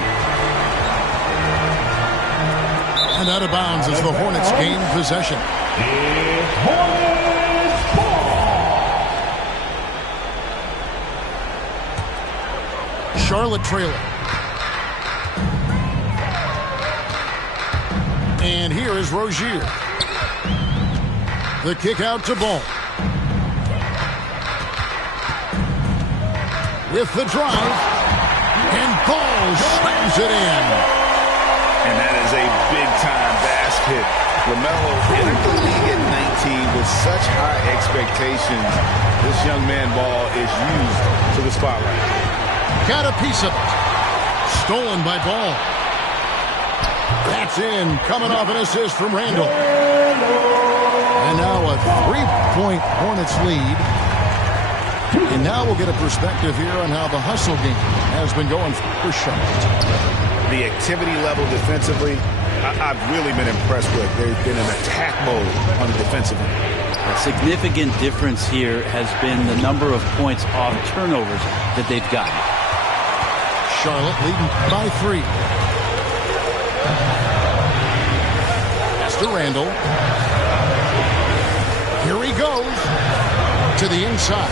And out of bounds as the Hornets gain possession. Charlotte trailing. And here is Rozier. The kick out to Ball. With the drive. And Ball slams it in. And that is a big-time basket. LaMelo entered the league at 19 with such high expectations. This young man Ball is used to the spotlight. Got a piece of it. Stolen by Ball. That's in. Coming off an assist from Randall. And now a 3-point Hornets lead. And now we'll get a perspective here on how the hustle game has been going for Charlotte. The activity level defensively, I've really been impressed with. They've been in attack mode on the defensive end. A significant difference here has been the number of points off turnovers that they've gotten. Charlotte leading by 3. Pass to Randall. Here he goes to the inside.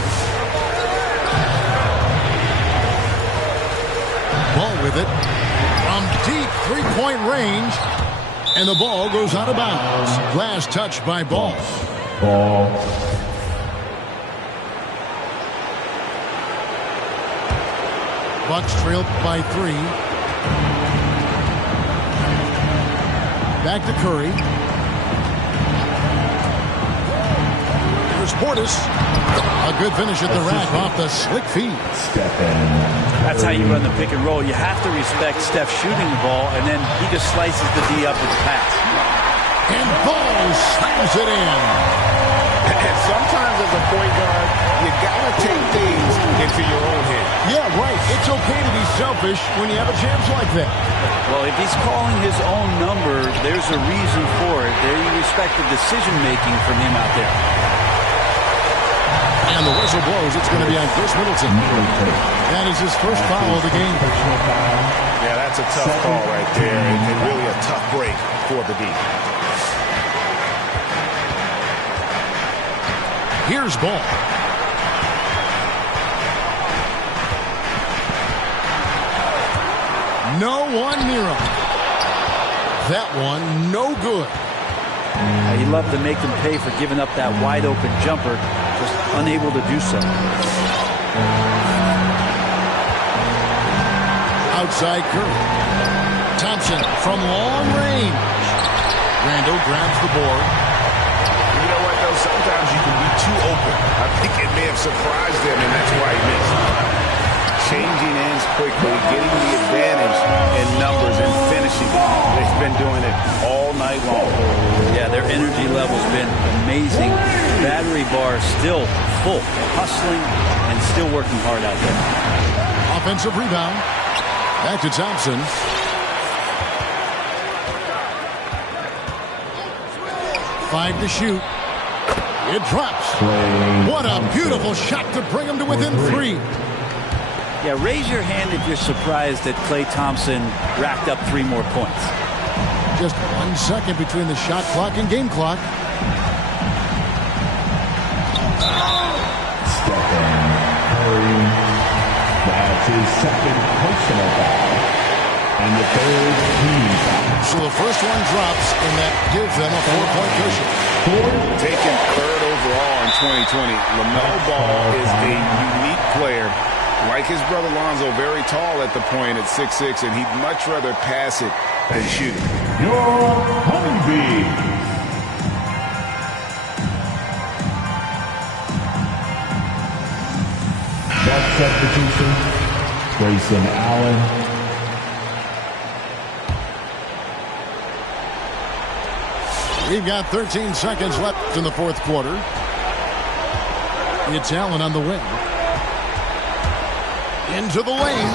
Ball with it. From deep three-point range. And the ball goes out of bounds. Last touch by Ball. Bucks trailed by 3. Back to Curry. There's Portis. A good finish at the rack off the slick feed. That's how you run the pick and roll. You have to respect Steph shooting the ball, and then he just slices the D up with the pass. And Ball slams it in. And sometimes as a point guard, you gotta take things into your own head. Yeah, right. It's okay to be selfish when you have a chance like that. Well, if he's calling his own number, there's a reason for it. There you respect the decision-making from him out there. And the whistle blows. It's going to be on Chris Middleton. That is his first foul of the game. Yeah, that's a tough call right there. And really a tough break for the D. Here's Ball. No one near him. That one, no good. He'd love to make them pay for giving up that wide-open jumper, just unable to do so. outside Curry. Thompson from long range. Randall grabs the board. You know what, though? Sometimes you can be too open. I think it may have surprised him, and that's why he missed. Changing ends quickly, getting the advantage in numbers and finishing. They've been doing it all night long. Yeah, their energy level's been amazing. Battery bar still full, hustling and still working hard out there. Offensive rebound. Back to Thompson. Five to shoot. It drops. What a beautiful shot to bring him to within 3. Yeah, raise your hand if you're surprised that Klay Thompson racked up 3 more points. Just 1 second between the shot clock and game clock. Stephen Curry. That's his second personal foul. And the third team foul. So the first one drops, and that gives them a 4-point cushion. Taken third overall in 2020, LaMelo Ball is a unique player. Like his brother Lonzo, very tall at the point at 6'6", and he'd much rather pass it than shoot it. Your Honeybee. That substitution, Grayson Allen. We've got 13 seconds left in the fourth quarter. It's Allen on the wing. Into the lane.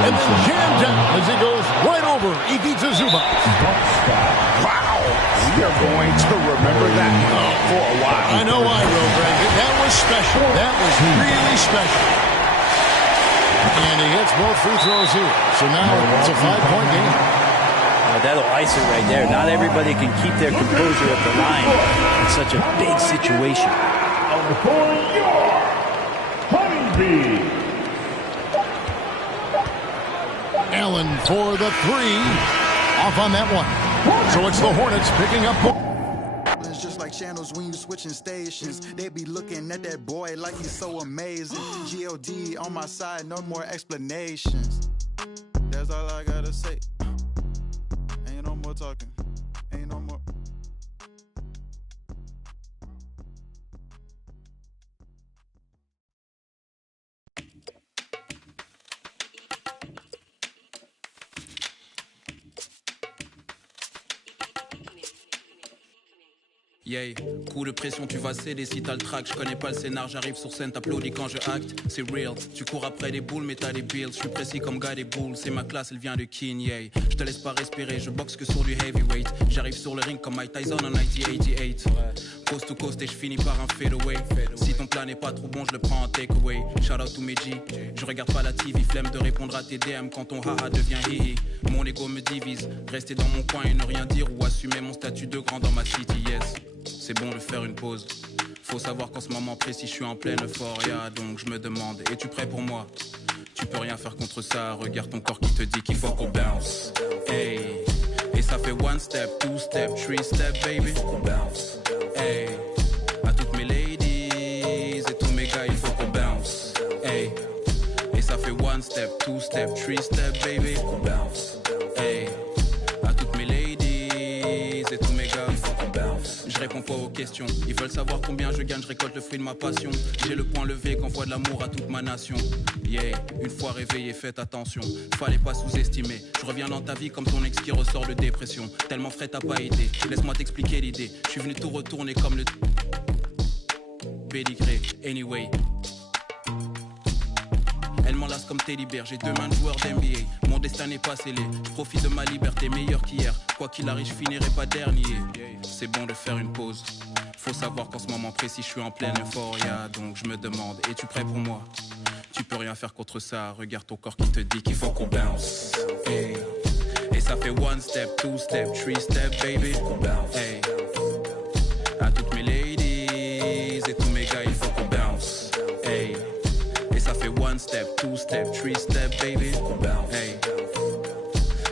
And then jammed down as he goes right over Ivica Zubac. Wow. We are going to remember that for a while. I know I will, Greg. That was special. That was really special. And he hits both free throws here. So now it's a 5-point game. That'll ice it right there. Not everybody can keep their composure at the line in such a big situation. For your Honeybee. Allen for the 3. Off on that one. So it's the Hornets picking up. Just like channels when you switching stations, they be looking at that boy like he's so amazing. G.O.D. on my side, no more explanations. That's all I gotta say. Ain't no more talking. Ain't no more. Yeah, coup de pression, tu vas céder si t'as le track. Je connais pas le scénar, j'arrive sur scène, t'applaudis quand je acte. C'est real, tu cours après des boules, mais t'as des bills. Je suis précis comme gars des boules, c'est ma classe, elle vient de King, yeah. Je te laisse pas respirer, je boxe que sur du heavyweight. J'arrive sur le ring comme Mike Tyson en 1988. Coast to coast et je finis par un fadeaway. Si ton plan n'est pas trop bon, je le prends en takeaway. Shout out to Meji, je regarde pas la TV, flemme de répondre à tes DM quand ton haha devient hihi. Mon ego me divise, rester dans mon coin et ne rien dire ou assumer mon statut de grand dans ma city, yes. C'est bon de faire une pause. Faut savoir qu'en ce moment précis, je suis en pleine euphoria. Donc je me demande, es-tu prêt pour moi? Tu peux rien faire contre ça. Regarde ton corps qui te dit qu'il faut qu'on bounce. Hey. Et ça fait 1 step, 2 step, 3 step, baby. Faut qu'on bounce. Hey. À toutes mes ladies et tous mes gars, il faut qu'on bounce. Hey. Et ça fait 1 step, 2 step, 3 step, baby. Faut qu'on bounce. Hey. À toutes mes ladies et tous mes gars, il faut qu'on bounce. Je réponds pas aux questions. Ils veulent savoir combien je gagne, je récolte le fruit de ma passion. J'ai le point levé qu'envoie de l'amour à toute ma nation. Yeah, une fois réveillé, faites attention. Fallait pas sous-estimer. Je reviens dans ta vie comme ton ex qui ressort de dépression. Tellement frais t'as pas été. Laisse-moi t'expliquer l'idée. Je suis venu tout retourner comme le pédigré. Anyway. Elle m'enlace comme Teddy Bear, j'ai 2 mains de joueur d'NBA. Mon destin n'est pas scellé, je profite de ma liberté meilleure qu'hier. Quoi qu'il arrive, je finirai pas dernier. C'est bon de faire une pause. Faut savoir qu'en ce moment précis, je suis en pleine euphoria. Donc je me demande, es-tu prêt pour moi? Tu peux rien faire contre ça, regarde ton corps qui te dit qu'il faut qu'on bounce. Hey. Et ça fait 1 step, 2 step, 3 step, baby. Hey. À toutes mes ladies et tous mes gars, il faut qu'on bounce. Hey. Et ça fait 1 step, 2 step, 3 step, baby. Hey.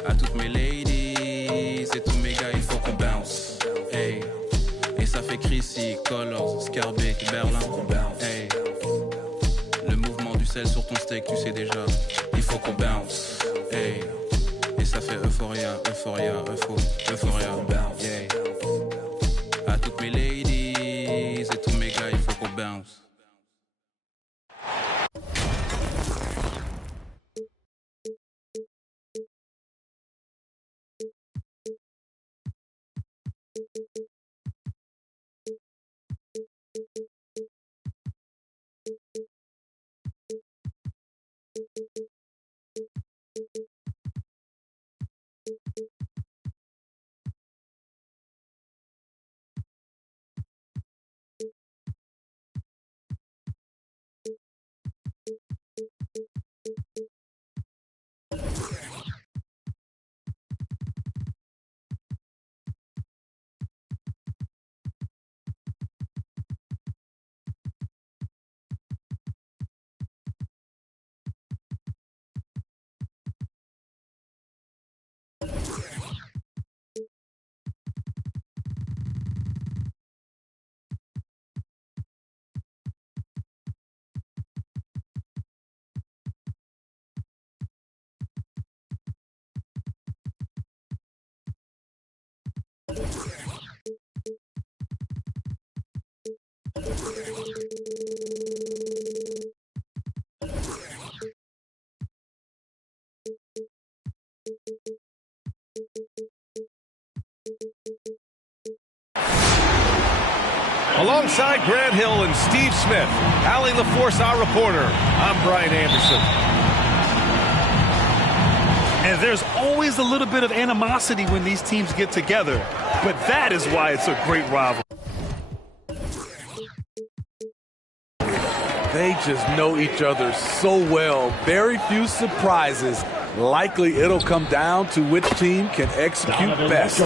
À toutes mes ladies et tous mes gars, il faut qu'on bounce. Hey. Et ça fait Chrissy, Colors, Scarbeck, Berlin. Hey. Le mouvement du sel sur ton steak, tu sais déjà. Il faut qu'on bounce. Hey. Euphoria, euphoria, euphoria, yeah. À toutes mes ladies et tous mes gars, il faut qu'on bounce. Alongside Grant Hill and Steve Smith, Allie LaForce, our reporter, I'm Brian Anderson. And there's always a little bit of animosity when these teams get together, but that is why it's a great rivalry. They just know each other so well. Very few surprises. Likely it'll come down to which team can execute best.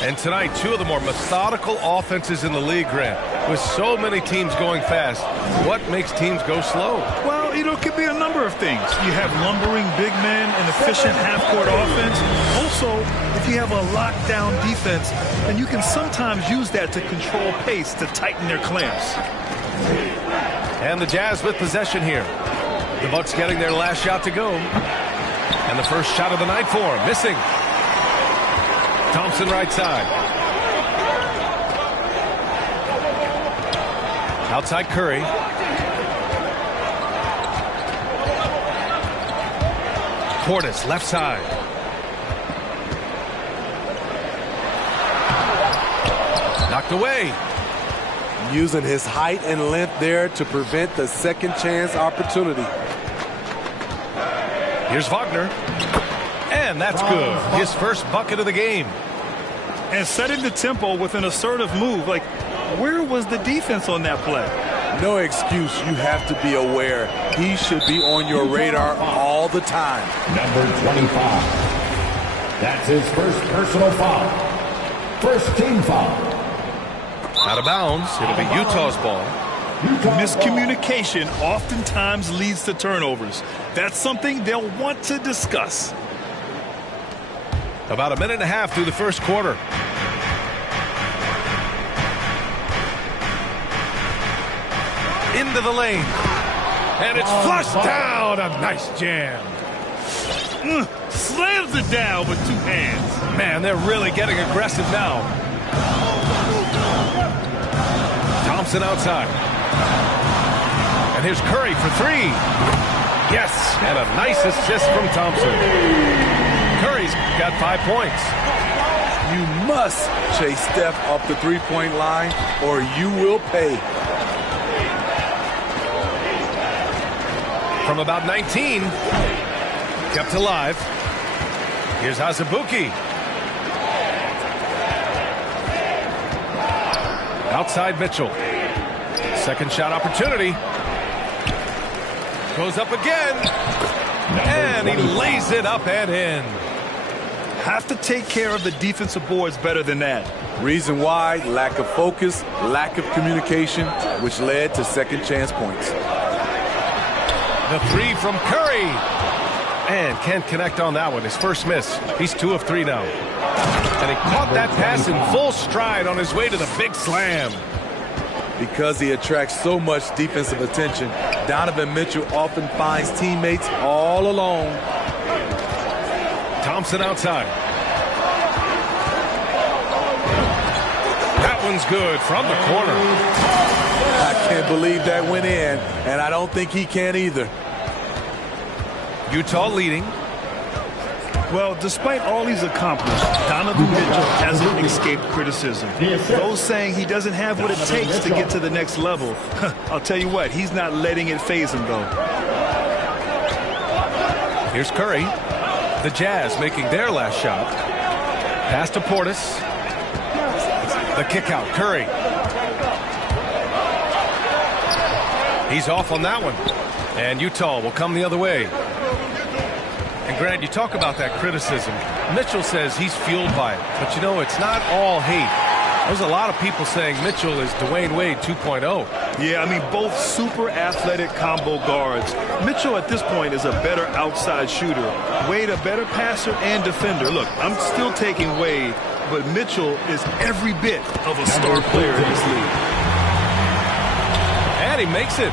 And tonight, two of the more methodical offenses in the league, Grant. With so many teams going fast, what makes teams go slow? Well, it could be a number of things. You have lumbering big men and efficient half-court offense. Also, if you have a lockdown defense, then you can sometimes use that to control pace, to tighten their clamps. And the Jazz with possession here. The Bucks getting their last shot to go. And the first shot of the night for him, missing. Thompson right side. Outside Curry. Portis left side. Knocked away. Using his height and length there to prevent the second chance opportunity. Here's Wagner. And that's good. His first bucket of the game. And setting the tempo with an assertive move. Like, where was the defense on that play? No excuse. You have to be aware. He should be on your radar all the time. Number 25. That's his first personal foul. First team foul. Out of bounds. It'll be Utah's ball. Miscommunication oftentimes leads to turnovers. That's something they'll want to discuss. About a minute and a half through the first quarter. Into the lane. And it's flushed down. A nice jam. Slams it down with two hands. Man, they're really getting aggressive now. Thompson outside. And here's Curry for three. Yes, and a nice assist from Thompson. Curry's got 5 points. You must chase Steph up the three-point line or you will pay. From about 19, kept alive. Here's Azubuike. Outside Mitchell. Second shot opportunity. Goes up again. And he lays it up and in. Have to take care of the defensive boards better than that. Reason why, lack of focus, lack of communication, which led to second chance points. The three from Curry. And can't connect on that one. His first miss. He's 2 of 3 now. And he caught that pass in full stride on his way to the big slam. Because he attracts so much defensive attention, Donovan Mitchell often finds teammates all alone. Thompson outside. That one's good from the corner. I can't believe that went in, and I don't think he can either. Utah leading. Well, despite all he's accomplished, Donovan Mitchell hasn't escaped criticism. Those saying he doesn't have what it takes to get to the next level, I'll tell you what, he's not letting it faze him, though. Here's Curry. The Jazz making their last shot. Pass to Portis. The kick out. Curry. He's off on that one. And Utah will come the other way. And Grant, you talk about that criticism. Mitchell says he's fueled by it. But you know, it's not all hate. There's a lot of people saying Mitchell is Dwayne Wade 2.0. Yeah, I mean, both super athletic combo guards. Mitchell at this point is a better outside shooter. Wade a better passer and defender. Look, I'm still taking Wade, but Mitchell is every bit of a star player in this league. And he makes it.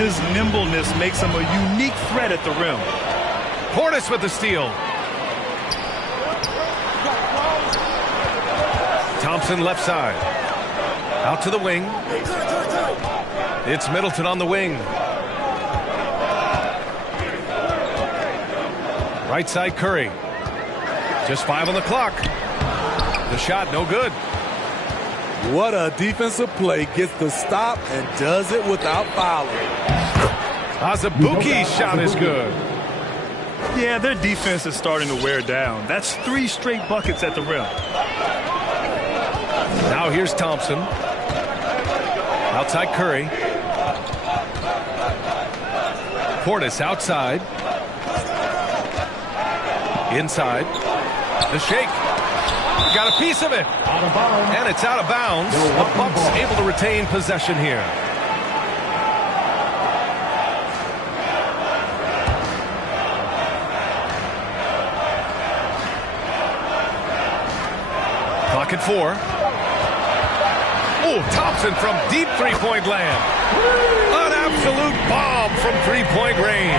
His nimbleness makes him a unique threat at the rim. Portis with the steal. Thompson left side. Out to the wing. It's Middleton on the wing. Right side Curry. Just 5 on the clock. The shot no good. What a defensive play. Gets the stop and does it without fouling. Azubuike's shot is good. Yeah, their defense is starting to wear down. That's 3 straight buckets at the rim. Now here's Thompson. Outside Curry. Portis outside. Inside. The shake. Got a piece of it. And it's out of bounds. The Bucks able to retain possession here. Clock at 4. Oh, Thompson from deep three-point land. An absolute bomb from three-point range.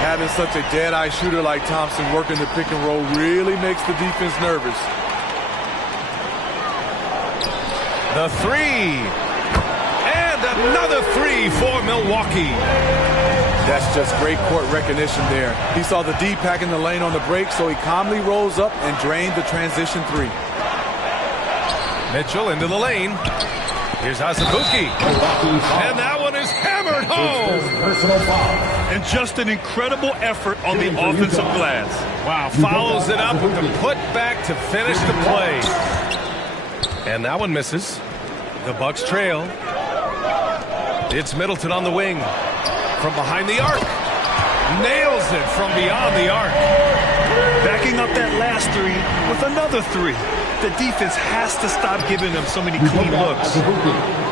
Having such a dead-eye shooter like Thompson working the pick and roll really makes the defense nervous. The 3. And another 3 for Milwaukee. That's just great court recognition there. He saw the D pack in the lane on the break, so he calmly rolls up and drained the transition 3. Mitchell into the lane. Here's Azubuike. And that one is hammered home. And just an incredible effort on the offensive glass. Wow, follows it up with the putback to finish the play. And that one misses. The Bucks trail. It's Middleton on the wing. From behind the arc. Nails it from beyond the arc. Backing up that last 3 with another 3. The defense has to stop giving them so many clean looks.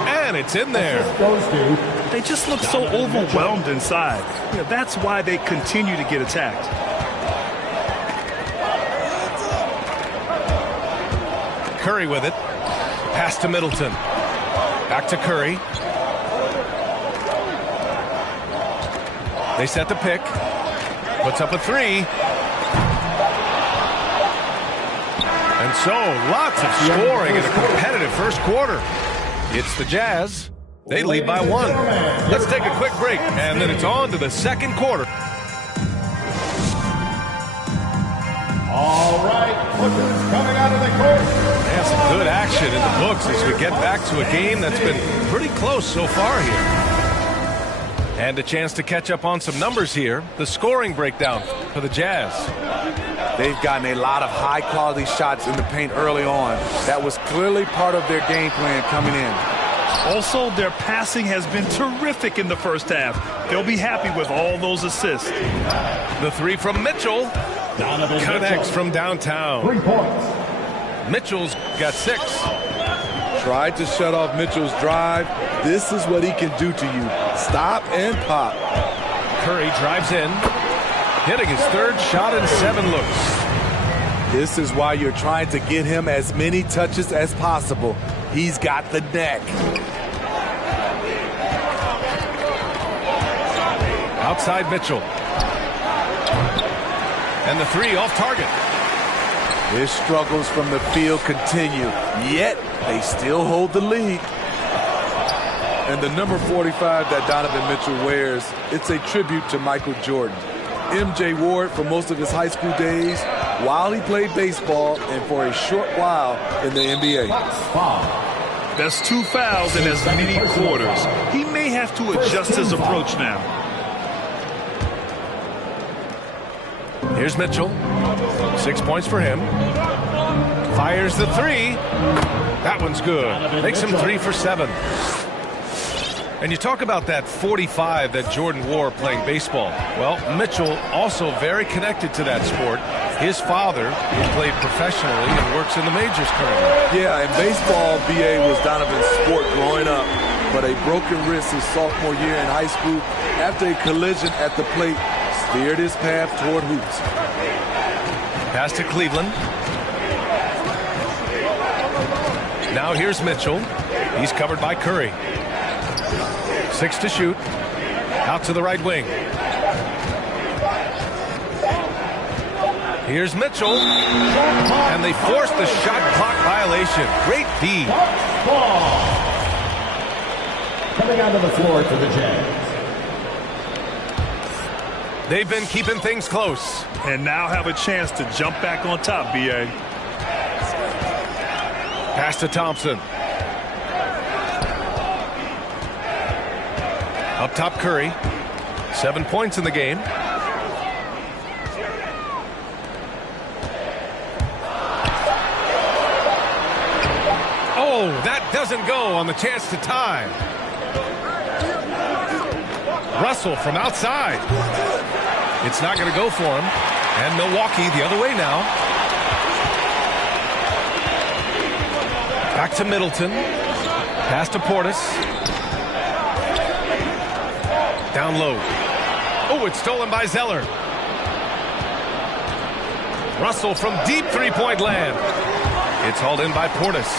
And it's in there. They just look so overwhelmed inside. You know, that's why they continue to get attacked. Curry with it. Pass to Middleton. Back to Curry. They set the pick. Puts up a 3. And so, lots of scoring in a competitive first quarter. It's the Jazz. They lead by 1. Let's take a quick break, and then it's on to the second quarter. All right, Booker's coming out of the court. And some good action in the books as we get back to a game that's been pretty close so far here. And a chance to catch up on some numbers here. The scoring breakdown for the Jazz. They've gotten a lot of high-quality shots in the paint early on. That was clearly part of their game plan coming in. Also, their passing has been terrific in the first half. They'll be happy with all those assists. The 3 from Mitchell. Connects from downtown. 3 points. Mitchell's got 6. Tried to shut off Mitchell's drive. This is what he can do to you. Stop and pop. Curry drives in. Hitting his 3rd shot in 7 looks. This is why you're trying to get him as many touches as possible. He's got the neck. Outside Mitchell. And the three off target. His struggles from the field continue, yet they still hold the lead. And the number 45 that Donovan Mitchell wears, it's a tribute to Michael Jordan. MJ wore it for most of his high school days while he played baseball and for a short while in the NBA. That's 2 fouls in as many quarters. He may have to adjust his approach now. Here's Mitchell. 6 points for him. Fires the three. That one's good. Makes him 3 for 7. And you talk about that 45 that Jordan wore playing baseball. Well, Mitchell also very connected to that sport. His father, who played professionally and works in the majors currently. Yeah, in baseball, B.A. was Donovan's sport growing up. But a broken wrist his sophomore year in high school after a collision at the plate steered his path toward hoops. Pass to Cleveland. Now here's Mitchell. He's covered by Curry. 6 to shoot. Out to the right wing. Here's Mitchell. And they force the shot clock violation. Great D. Coming onto the floor for the Jazz. They've been keeping things close. And now have a chance to jump back on top, B.A. Pass to Thompson. Up top, Curry. 7 points in the game. Oh, that doesn't go on the chance to tie. Russell from outside. It's not going to go for him. And Milwaukee the other way now. Back to Middleton. Pass to Portis. Down low. Oh, it's stolen by Zeller. Russell from deep three-point land. It's hauled in by Portis.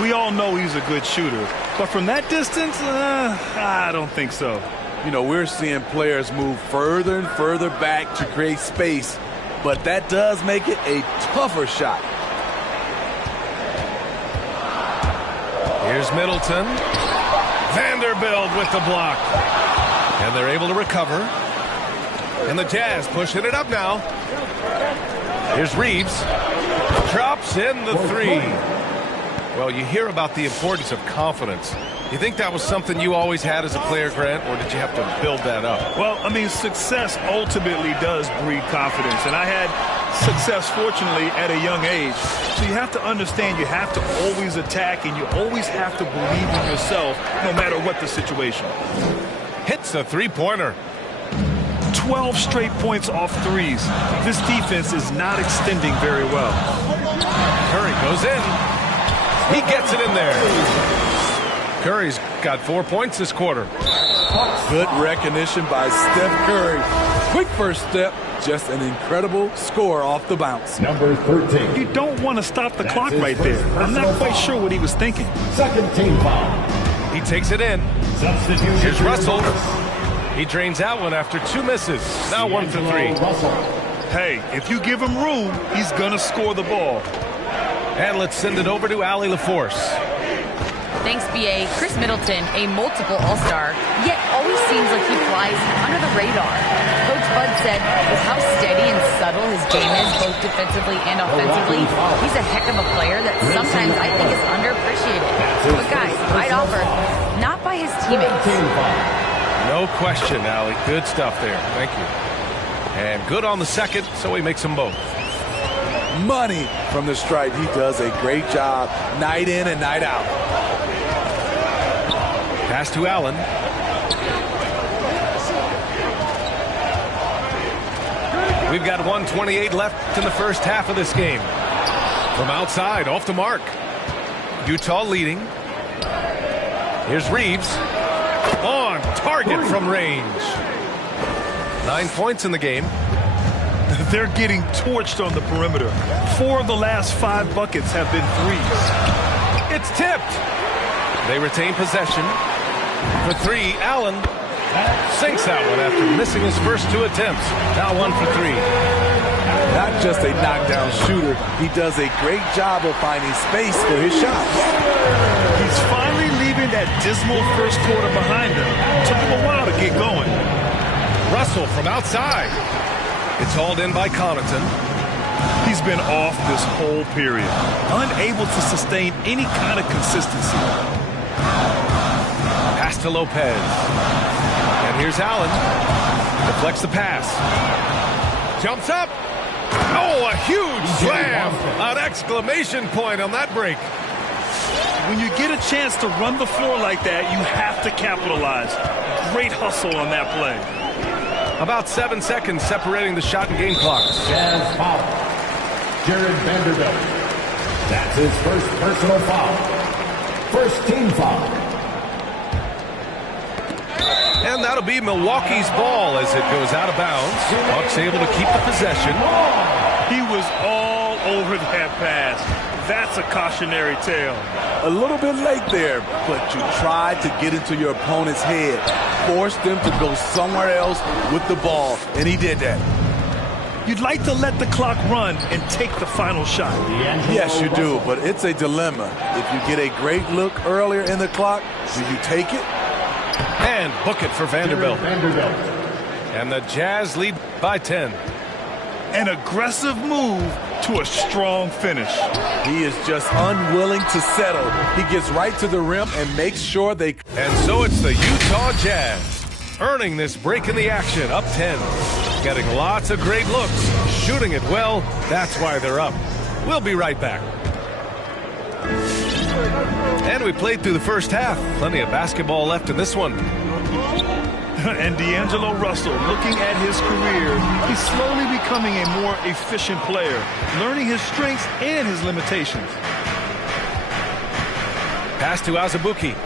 We all know he's a good shooter, but from that distance, I don't think so. You know, we're seeing players move further and further back to create space, but that does make it a tougher shot. Here's Middleton. Vanderbilt with the block. And they're able to recover. And the Jazz pushing it up now. Here's Reeves. Drops in the three. Well, you hear about the importance of confidence. You think that was something you always had as a player, Grant, or did you have to build that up? Well, I mean, success ultimately does breed confidence. And I had success, fortunately, at a young age. So you have to understand you have to always attack and you always have to believe in yourself no matter what the situation. Hits a three-pointer. 12 straight points off threes. This defense is not extending very well. Curry goes in. He gets it in there. Curry's got 4 points this quarter. Good recognition by Steph Curry. Quick first step. Just an incredible score off the bounce. Number 13. You don't want to stop the clock right there. I'm not quite sure what he was thinking. Second team foul. He takes it in. Substitution. Here's Russell. He drains out one after 2 misses. Now 1 for 3. Hey, if you give him room, he's going to score the ball. And let's send it over to Allie LaForce. Thanks, B.A. Chris Middleton, a multiple All-Star, yet always seems like he flies under the radar. Coach Bud said with how steady and subtle his game is, both defensively and offensively, he's a heck of a player that sometimes I think is underappreciated. But guys, I'd offer, not by his teammates. No question, Allie. Good stuff there. Thank you. And good on the second, so he makes them both. Money from the stripe. He does a great job night in and night out. Pass to Allen. We've got 1:28 left in the first half of this game. From outside, off the mark. Utah leading. Here's Reeves. On target from range. 9 points in the game. They're getting torched on the perimeter. 4 of the last 5 buckets have been threes. It's tipped. They retain possession. For 3, Allen. Sinks that one after missing his first 2 attempts. Now 1 for 3. Not just a knockdown shooter, he does a great job of finding space for his shots. He's finally leaving that dismal first quarter behind him. Took him a while to get going. Russell from outside. It's hauled in by Connaughton. He's been off this whole period, unable to sustain any kind of consistency. Pass to Lopez. And here's Allen. Deflects the pass. Jumps up. Oh, a huge slam. An exclamation point on that break. When you get a chance to run the floor like that, you have to capitalize. Great hustle on that play. About 7 seconds separating the shot and game clock. Jazz foul. Jared Vanderbilt. That's his first personal foul. First team foul. And that'll be Milwaukee's ball as it goes out of bounds. Bucks able to keep the possession. He was all over that pass. That's a cautionary tale. A little bit late there, but you tried to get into your opponent's head. Forced them to go somewhere else with the ball, and he did that. You'd like to let the clock run and take the final shot. Yes, you do, but it's a dilemma. If you get a great look earlier in the clock, do you take it? And book it for Vanderbilt. And the Jazz lead by 10. An aggressive move to a strong finish. He is just unwilling to settle. He gets right to the rim and makes sure they... And so it's the Utah Jazz earning this break in the action, up 10. Getting lots of great looks, shooting it well. That's why they're up. We'll be right back. And we played through the first half. Plenty of basketball left in this one. And D'Angelo Russell, looking at his career, he's slowly becoming a more efficient player, learning his strengths and his limitations. Pass to Azubuike.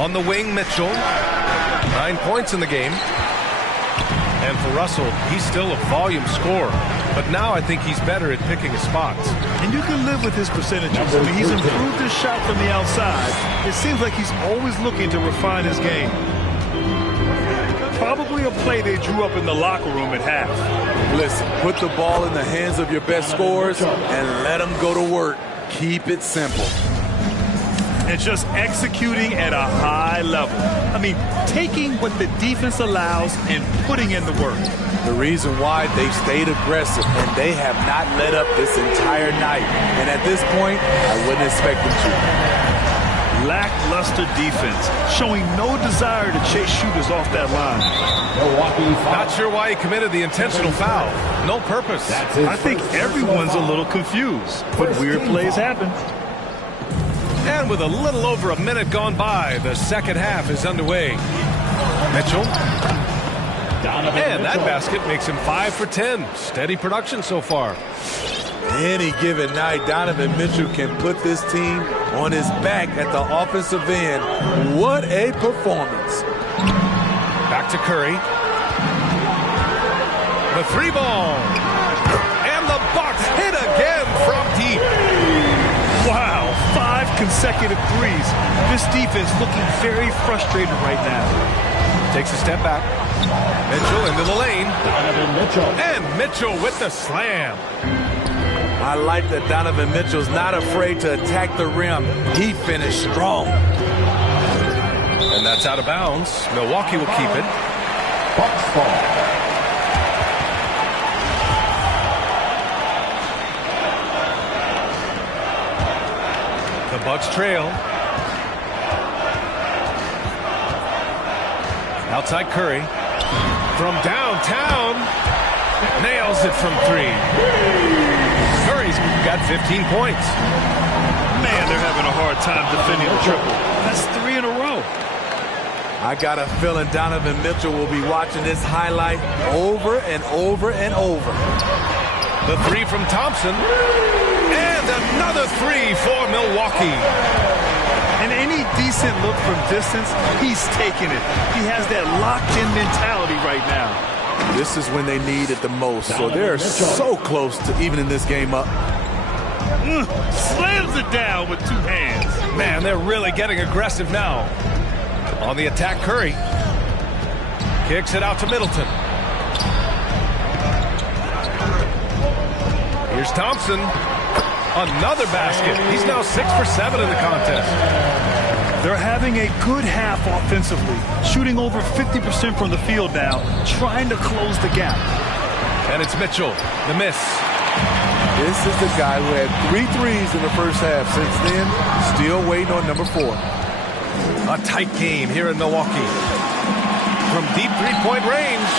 On the wing, Mitchell. 9 points in the game. And for Russell, he's still a volume scorer. But now I think he's better at picking his spots. And you can live with his percentages. I mean, he's improved his shot from the outside. It seems like he's always looking to refine his game. Probably a play they drew up in the locker room at half. Listen, put the ball in the hands of your best scorers and let them go to work. Keep it simple. And just executing at a high level. I mean, taking what the defense allows and putting in the work. The reason why they stayed aggressive, and they have not let up this entire night. And at this point, I wouldn't expect them to. Lackluster defense, showing no desire to chase shooters off that line. Not sure why he committed the intentional foul. No purpose. I think everyone's a little confused, but weird plays happen. And with a little over a minute gone by, the second half is underway. Mitchell. And that basket makes him 5 for 10. Steady production so far. Any given night, Donovan Mitchell can put this team on his back at the offensive end. What a performance. Back to Curry. The 3-ball. And the Bucks hit again from deep. Wow, 5 consecutive threes. This defense looking very frustrated right now. Takes a step back. Mitchell into the lane. And Mitchell with the slam. I like that Donovan Mitchell's not afraid to attack the rim. He finished strong. And that's out of bounds. Milwaukee will keep it. Bucks ball. The Bucks trail. Outside Curry. From downtown. Nails it from 3. Curry's got 15 points. Man, they're having a hard time defending the triple. That's 3 in a row. I got a feeling Donovan Mitchell will be watching this highlight over and over and over. The 3 from Thompson. And another 3 for Milwaukee. And any decent look from distance, he's taking it. He has that locked-in mentality right now. This is when they need it the most, so they're so close to evening this game up. Slams it down with 2 hands. Man, they're really getting aggressive now. On the attack, Curry. Kicks it out to Middleton. Here's Thompson. Another basket. He's now 6 for 7 in the contest. They're having a good half offensively, shooting over 50% from the field now, trying to close the gap. And it's Mitchell, the miss. This is the guy who had 3 threes in the first half. Since then, still waiting on number 4. A tight game here in Milwaukee. From deep three-point range.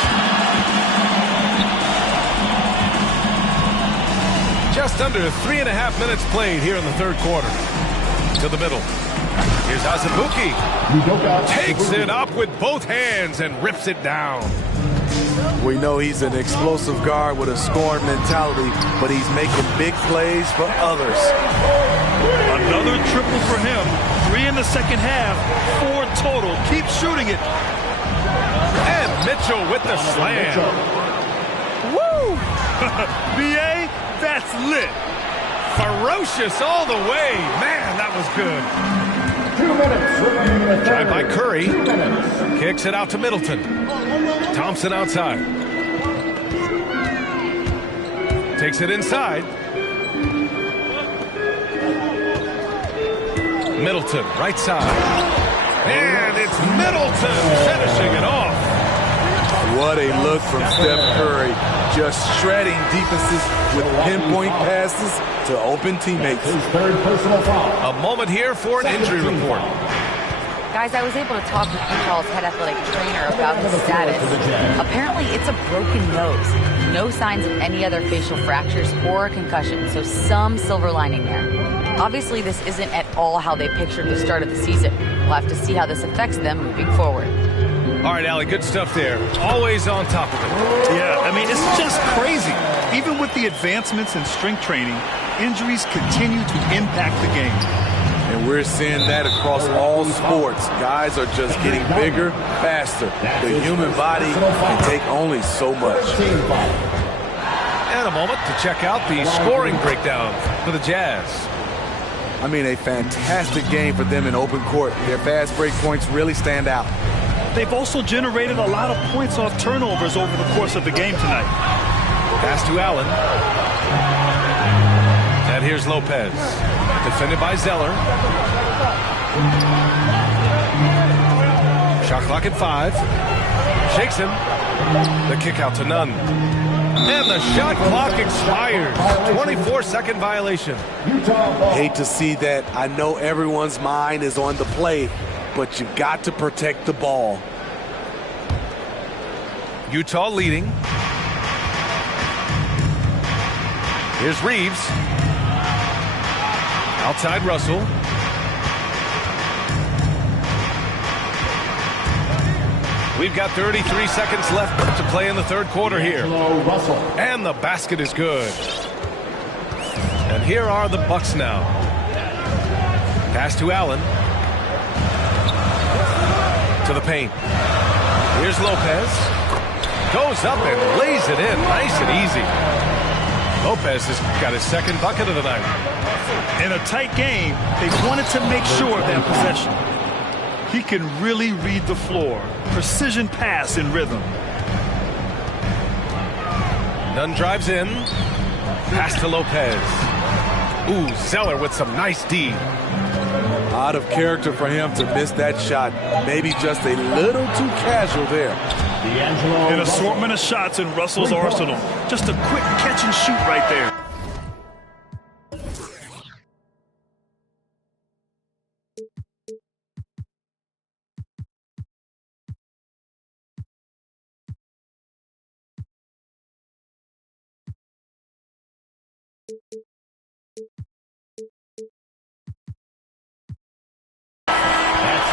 Just under 3.5 minutes played here in the third quarter. To the middle. Here's Azubuike. Takes it up with both hands and rips it down. We know he's an explosive guard with a scoring mentality, but he's making big plays for others. Another triple for him. 3 in the second half, 4 total. Keep shooting it. And Mitchell with the slam. Woo! BA, that's lit. Ferocious all the way. Man, that was good. 2 minutes. Drive by Curry. Kicks it out to Middleton. Thompson outside. Takes it inside. Middleton, right side. And it's Middleton finishing it off. What a look from Steph Curry. Just shredding defenses with pinpoint passes to open teammates. His 3rd personal foul. A moment here for an injury report. Guys, I was able to talk with Utah's head athletic trainer about his status. Apparently, it's a broken nose. No signs of any other facial fractures or a concussion, so some silver lining there. Obviously, this isn't at all how they pictured the start of the season. We'll have to see how this affects them moving forward. All right, Allie, good stuff there. Always on top of it. Yeah, I mean, it's just crazy. Even with the advancements in strength training, injuries continue to impact the game. And we're seeing that across all sports. Guys are just getting bigger, faster. The human body can take only so much. And a moment to check out the scoring breakdown for the Jazz. I mean, a fantastic game for them in open court. Their fast break points really stand out. They've also generated a lot of points off turnovers over the course of the game tonight. Pass to Allen. And here's Lopez. Defended by Zeller. Shot clock at 5. Shakes him. The kick out to Nunn. And the shot clock expires. 24-second violation. Hate to see that. I know everyone's mind is on the play, but you've got to protect the ball. Utah leading. Here's Reeves. Outside Russell. We've got 33 seconds left to play in the third quarter here. And the basket is good. And here are the Bucks now. Pass to Allen. To the paint. Here's Lopez. Goes up and lays it in. Nice and easy. Lopez has got his second bucket of the night. In a tight game, they wanted to make sure of that possession. He can really read the floor. Precision pass in rhythm. Nunn drives in. Pass to Lopez. Ooh, Zeller with some nice D. Out of character for him to miss that shot. Maybe just a little too casual there. An assortment of shots in Russell's arsenal. Just a quick catch and shoot right there.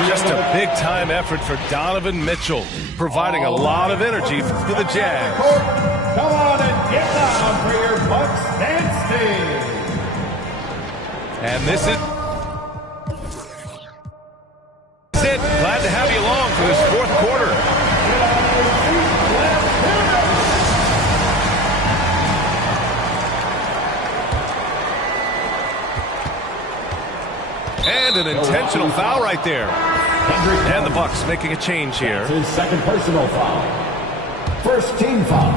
Just a big-time effort for Donovan Mitchell, providing a lot of energy for the Jazz. Come on and get down for your Bucks dance team. And this is it. Glad to have you along for this fourth quarter. And an intentional foul right there. And the Bucks making a change here. That's his second personal foul. First team foul.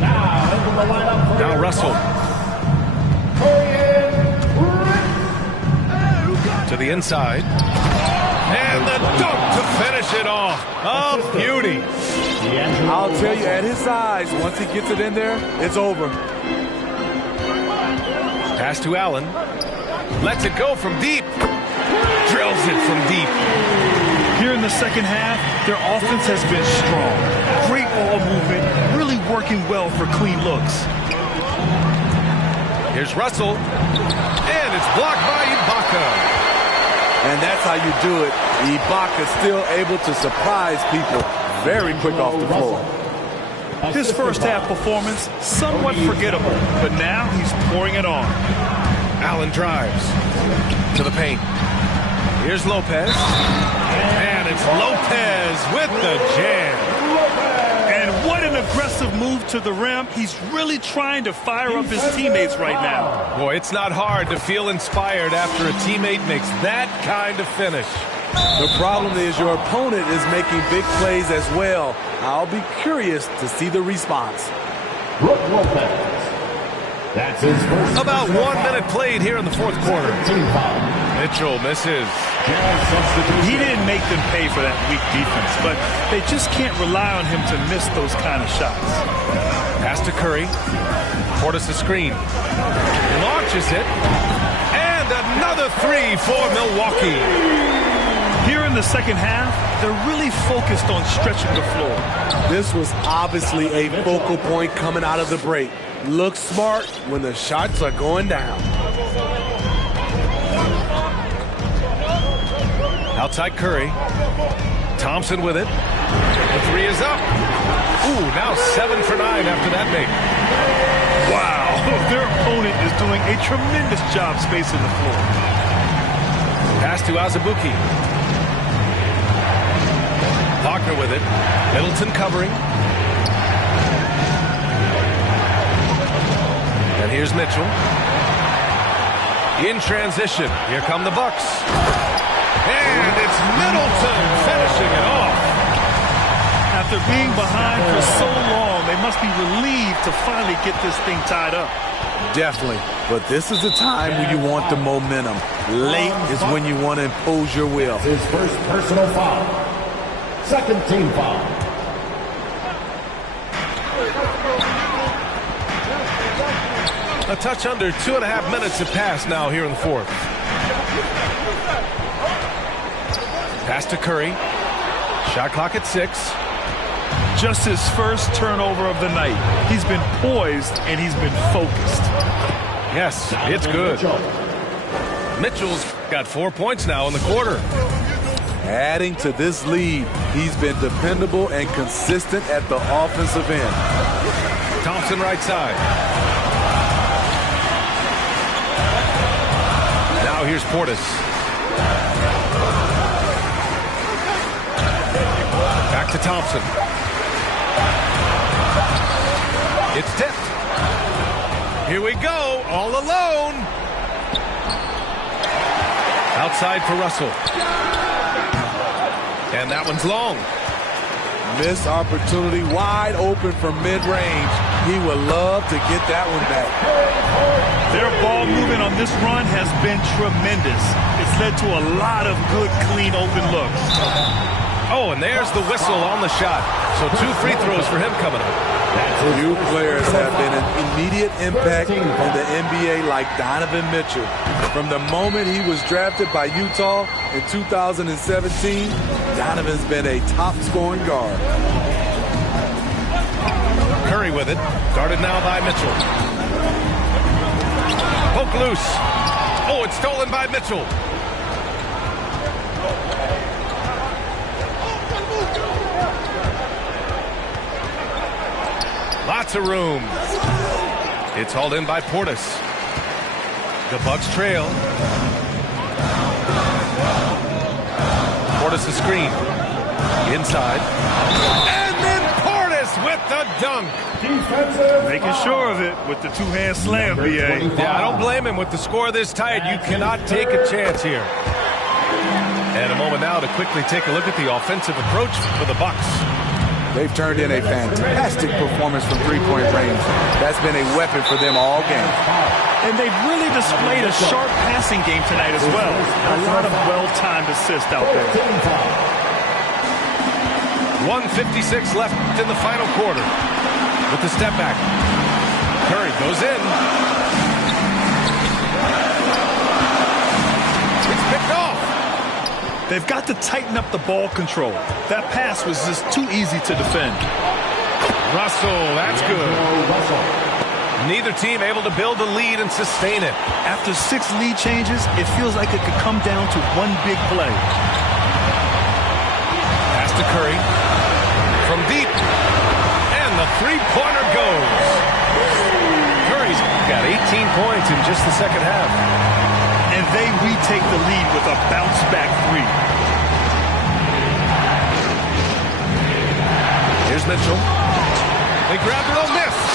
Now into the lineup for now Russell. To the inside. And the dunk to finish it off. Oh, beauty. I'll tell you, at his size, once he gets it in there, it's over. Pass to Allen. Lets it go from deep. Drills it from deep. Here in the second half, their offense has been strong. Great ball movement, really working well for clean looks. Here's Russell. And it's blocked by Ibaka. And that's how you do it. Ibaka still able to surprise people very quick off the floor. His first half performance, somewhat forgettable, but now he's pouring it on. Allen drives to the paint. Here's Lopez. And it's Lopez with the jam. And what an aggressive move to the rim. He's really trying to fire up his teammates right now. Boy, it's not hard to feel inspired after a teammate makes that kind of finish. The problem is your opponent is making big plays as well. I'll be curious to see the response. Brook Lopez. That's his first. About 1 minute played here in the fourth quarter. Mitchell misses. He didn't make them pay for that weak defense, but they just can't rely on him to miss those kind of shots. Pass to Curry. Portis a screen. Launches it. And another three for Milwaukee. Here in the second half, they're really focused on stretching the floor. This was obviously a focal point coming out of the break. Look smart when the shots are going down. Outside Curry. Thompson with it. The three is up. Ooh, now 7 for 9 after that make. Wow, their opponent is doing a tremendous job spacing the floor. Pass to Azubuike. Wagner with it. Middleton covering. And here's Mitchell. In transition. Here come the Bucks. And it's Middleton finishing it off. After being behind for so long, they must be relieved to finally get this thing tied up. Definitely. But this is the time when you want the momentum. Late is when you want to impose your will. His first personal foul. Second team foul. A touch under 2.5 minutes have passed now here in the fourth. Pass to Curry. Shot clock at 6. Just his first turnover of the night. He's been poised and he's been focused. Yes, it's good. Mitchell's got 4 points now in the quarter. Adding to this lead, he's been dependable and consistent at the offensive end. Thompson right side. Now here's Portis. Back to Thompson. It's tipped. Here we go, all alone. Outside for Russell. And that one's long. Missed opportunity, wide open from mid-range. He would love to get that one back. Their ball movement on this run has been tremendous. It's led to a lot of good, clean, open looks. Oh, and there's the whistle on the shot. So 2 free throws for him coming up. Few players have been an immediate impact in the NBA like Donovan Mitchell. From the moment he was drafted by Utah in 2017, Donovan's been a top-scoring guard. Curry with it. Guarded now by Mitchell. Poke loose. Oh, it's stolen by Mitchell. Lots of room. It's hauled in by Portis. The Bucks trail. Portis a screen. Inside. And then Portis with the dunk. Making sure of it with the two-hand slam, B.A. Yeah, I don't blame him. With the score this tight, you cannot take a chance here. And a moment now to quickly take a look at the offensive approach for the Bucks. They've turned in a fantastic performance from three-point range. That's been a weapon for them all game. And they've really displayed a sharp passing game tonight as well. A lot of well-timed assists out there. 1:56 left in the final quarter. With the step back. Curry goes in. It's picked off. They've got to tighten up the ball control. That pass was just too easy to defend. Russell, that's good. Neither team able to build a lead and sustain it. After 6 lead changes, it feels like it could come down to one big play. Pass to Curry. From deep. And the three-pointer goes. Curry's got 18 points in just the second half. And they retake the lead with a bounce-back three. Here's Mitchell. They grabbed it, missed.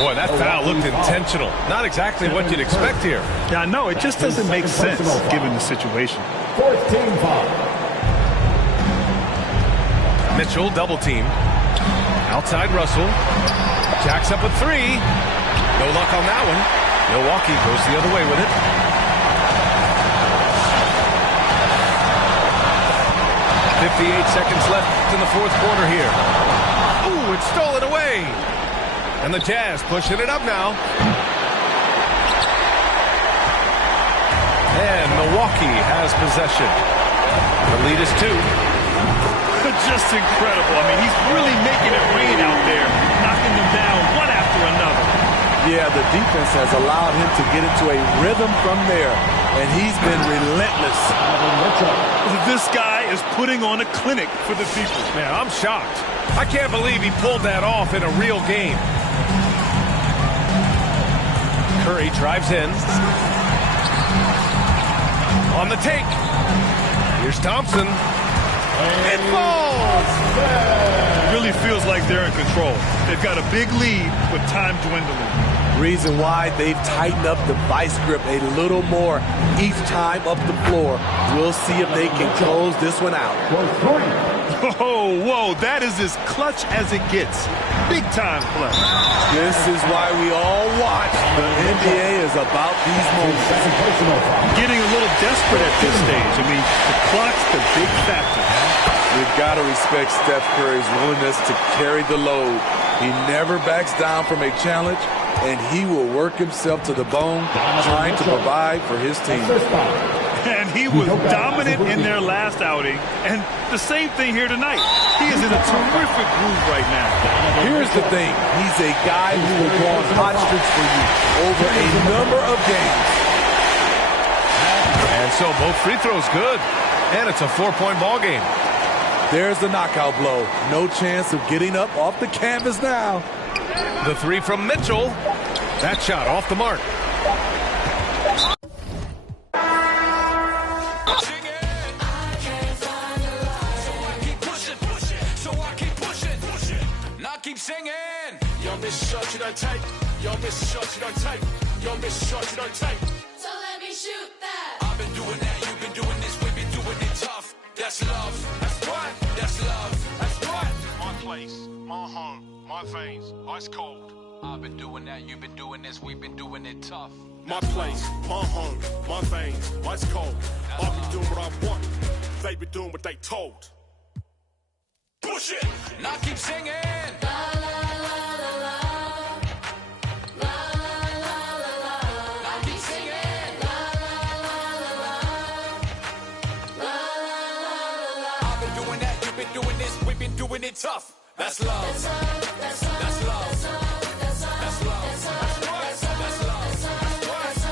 Boy, that foul looked intentional. Not exactly what you'd expect here. Yeah, I know. It just doesn't make sense given the situation. 14 foul. Mitchell double team. Outside Russell. Jacks up a three. No luck on that one. Milwaukee goes the other way with it. .58 seconds left in the fourth quarter here. Ooh, it's stolen away. And the Jazz pushing it up now. And Milwaukee has possession. The lead is 2. Just incredible. I mean, he's really making it rain out there, knocking them down one after another. Yeah, the defense has allowed him to get into a rhythm from there, and he's been relentless. This guy is putting on a clinic for the people. Man, I'm shocked. I can't believe he pulled that off in a real game. Curry drives in. On the take. Here's Thompson. It falls! It really feels like they're in control. They've got a big lead with time dwindling. Reason why they've tightened up the vice grip a little more each time up the floor. We'll see if they can close this one out. Whoa, that is as clutch as it gets. Big time play. This is why we all watch. The NBA is about these moments. Getting a little desperate at this stage. I mean, the clock's the big factor. You've got to respect Steph Curry's willingness to carry the load. He never backs down from a challenge, and he will work himself to the bone trying to provide for his team. And he was dominant in their last outing, and the same thing here tonight. He is in a terrific groove right now. Here's the thing. He's a guy who will go on hot streaks for you over a number of games. And so both free throws good, and it's a 4-point ball game. There's the knockout blow. No chance of getting up off the canvas now. The three from Mitchell. That shot off the mark. Keep singing. Yo, miss shot, you don't take. Yo, miss shot, you don't take. Yo, miss shot, you don't take. So let me shoot that. I've been doing that, you've been doing this, we've been doing it tough. That's love. That's right. That's love. That's right. My place, my home, my veins, ice cold. I've been doing that, you've been doing this, we've been doing it tough. My place, my home, my veins, ice cold. I've been doing what I want. They been doing what they told. Push it. Now keep singing. Doing it tough. That's love. That's love. That's love. That's love. That's love. That's love.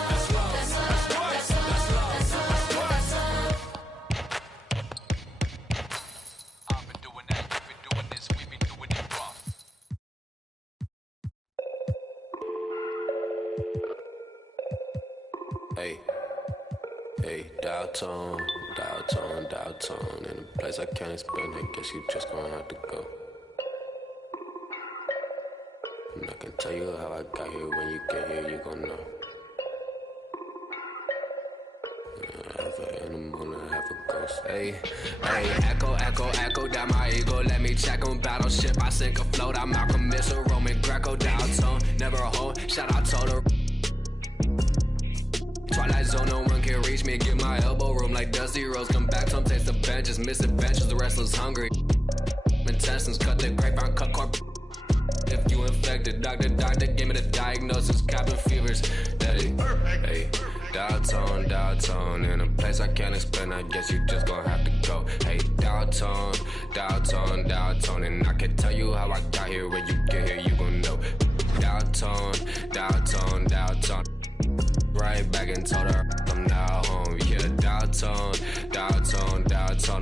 That's love. That's love. That's love. I've been doing that. You've been doing this. We've been doing it rough. Hey, dial tone. In a place I can't explain, I guess you just gonna have to go. And I can tell you how I got here. When you get here, you gon' know. Half an animal and half a ghost. Hey, echo, echo, echo down my ego. Let me check on battleship. I sink afloat. I'm Malcolm Missile, Roman Greco, down tone. Never a hoe. Shout out to the Twilight Zone. No one can reach me. Give my elbow room like Dusty Rose. Come back, some taste the benches. Missing benches. The wrestlers hungry. Intestines cut the grapevine, cut corp. If you infected, doctor, give me the diagnosis. Cabin fevers. Hey. Downtown, in a place I can't explain. I guess you just gon' have to go. Hey, downtown, and I can tell you how I got here. When you get here, you gon' know. Downtown. Right back and told her I'm now home. Yeah, downtown.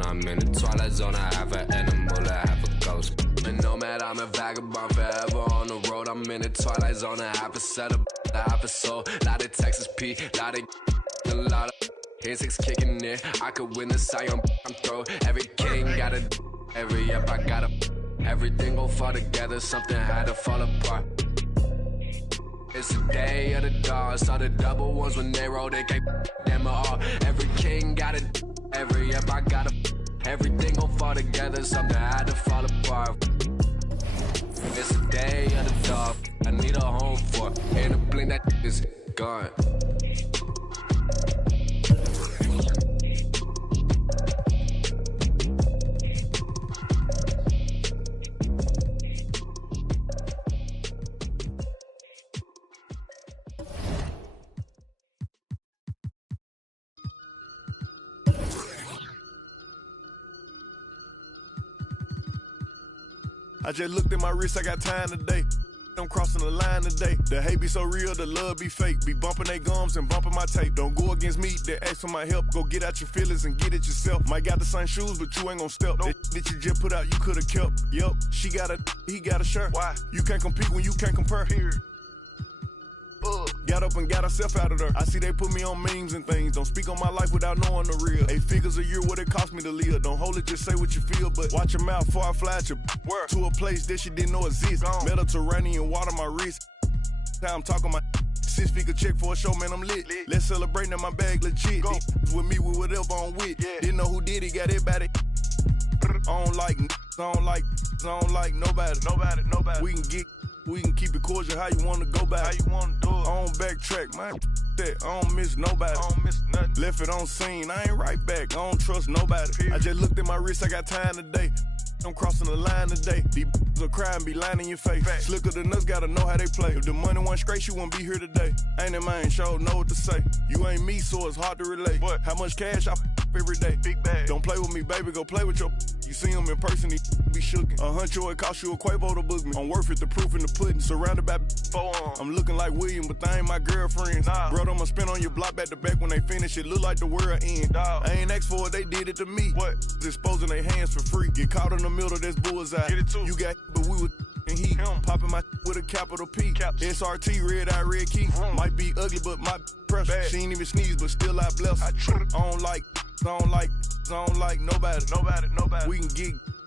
I'm in the Twilight Zone. I have an animal, I have a ghost. And nomad, I'm a vagabond forever on the road. I'm in the Twilight Zone. I have a setup, I have a soul. Lot of Texas P, lot of insects kicking in. I could win the Sion, I'm throw. Every king got a, every up I got a. Everything gon' fall together, something had to fall apart. It's the day of the dog. Saw the double ones when they roll, they can't them all. Every king got it, every up I got a. Everything gon' fall together, something had to fall apart. It's the day of the dog. I need a home for. In a blink that is gone. I just looked at my wrist, I got time today. I'm crossing the line today. The hate be so real, the love be fake. Be bumping they gums and bumping my tape. Don't go against me, they ask for my help. Go get out your feelings and get it yourself. Might got the same shoes, but you ain't gon' step. That you just put out, you could've kept. Yep, she got a, he got a shirt. Why? You can't compete when you can't compare. Period. Got up and got herself out of there. I see they put me on memes and things. Don't speak on my life without knowing the real. 8 figures a year, what it cost me to live. Don't hold it, just say what you feel. But watch your mouth before I fly at you. Where? To a place that she didn't know exists. Mediterranean water, my wrist. Time talking my 6-figure check for a show, man, I'm lit. Let's celebrate in my bag, legit. With me, with whatever I'm with. Yeah. Didn't know who did it, got it about it. I don't like nobody. We can keep it cordial, how you wanna go back. How you wanna do it. I don't backtrack, man. That I don't miss nobody. I don't miss nothing. Left it on scene, I ain't right back. I don't trust nobody. Period. I just looked at my wrist, I got time today. I'm crossing the line today. These will cry and be lying in your face. Facts. Slicker than us, gotta know how they play. If the money wasn't straight, you wouldn't be here today. Ain't it, man? Sure know what to say. You ain't me, so it's hard to relate. What? How much cash I every day? Big bag. Don't play with me, baby. Go play with your. You see him in person, he be shookin'. A huncho, it cost you a Quavo to book me. I'm worth it, the proof in the pudding. Surrounded by forearms. I'm looking like William, but they ain't my girlfriends. Nah. Bro, I'ma spin on your block back to back when they finish. It look like the world end. Dog. I ain't asked for it, they did it to me. What? Exposing their hands for free. Get caught in the middle, that's bullseye. Get it too. You got, but we was and he popping my with a capital P. SRT, red eye, red key. Might be ugly, but my pressure. Bad. She ain't even sneeze, but still I bless. I don't like nobody.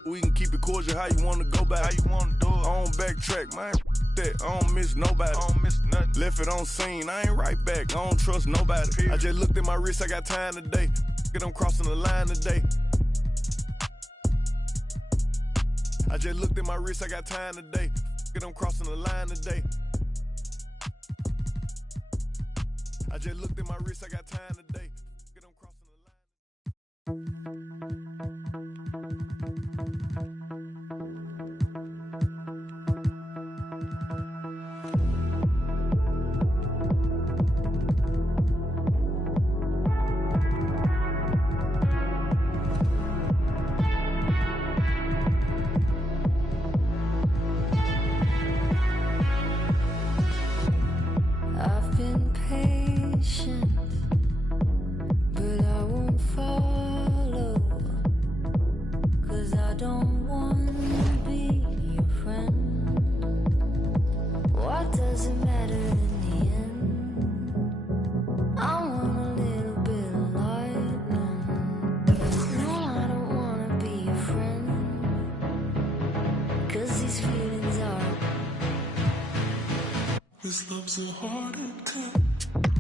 We can keep it cordial, how you wanna go back. How you wanna do it. I don't backtrack, man. That I don't miss nobody. I don't miss nothing. Left it on scene, I ain't right back. I don't trust nobody. Period. I just looked at my wrist, I got time today. I'm crossing the line today. I just looked at my wrist, I got time today. I'm crossing the line today. I just looked at my wrist, I got time today. I'm crossing the line. I've been patient, but I won't follow, 'cause I don't want to be your friend. What does it matter in the end? I want a little bit of lightning. No, I don't want to be your friend, 'cause these feelings are This love's a heart attack.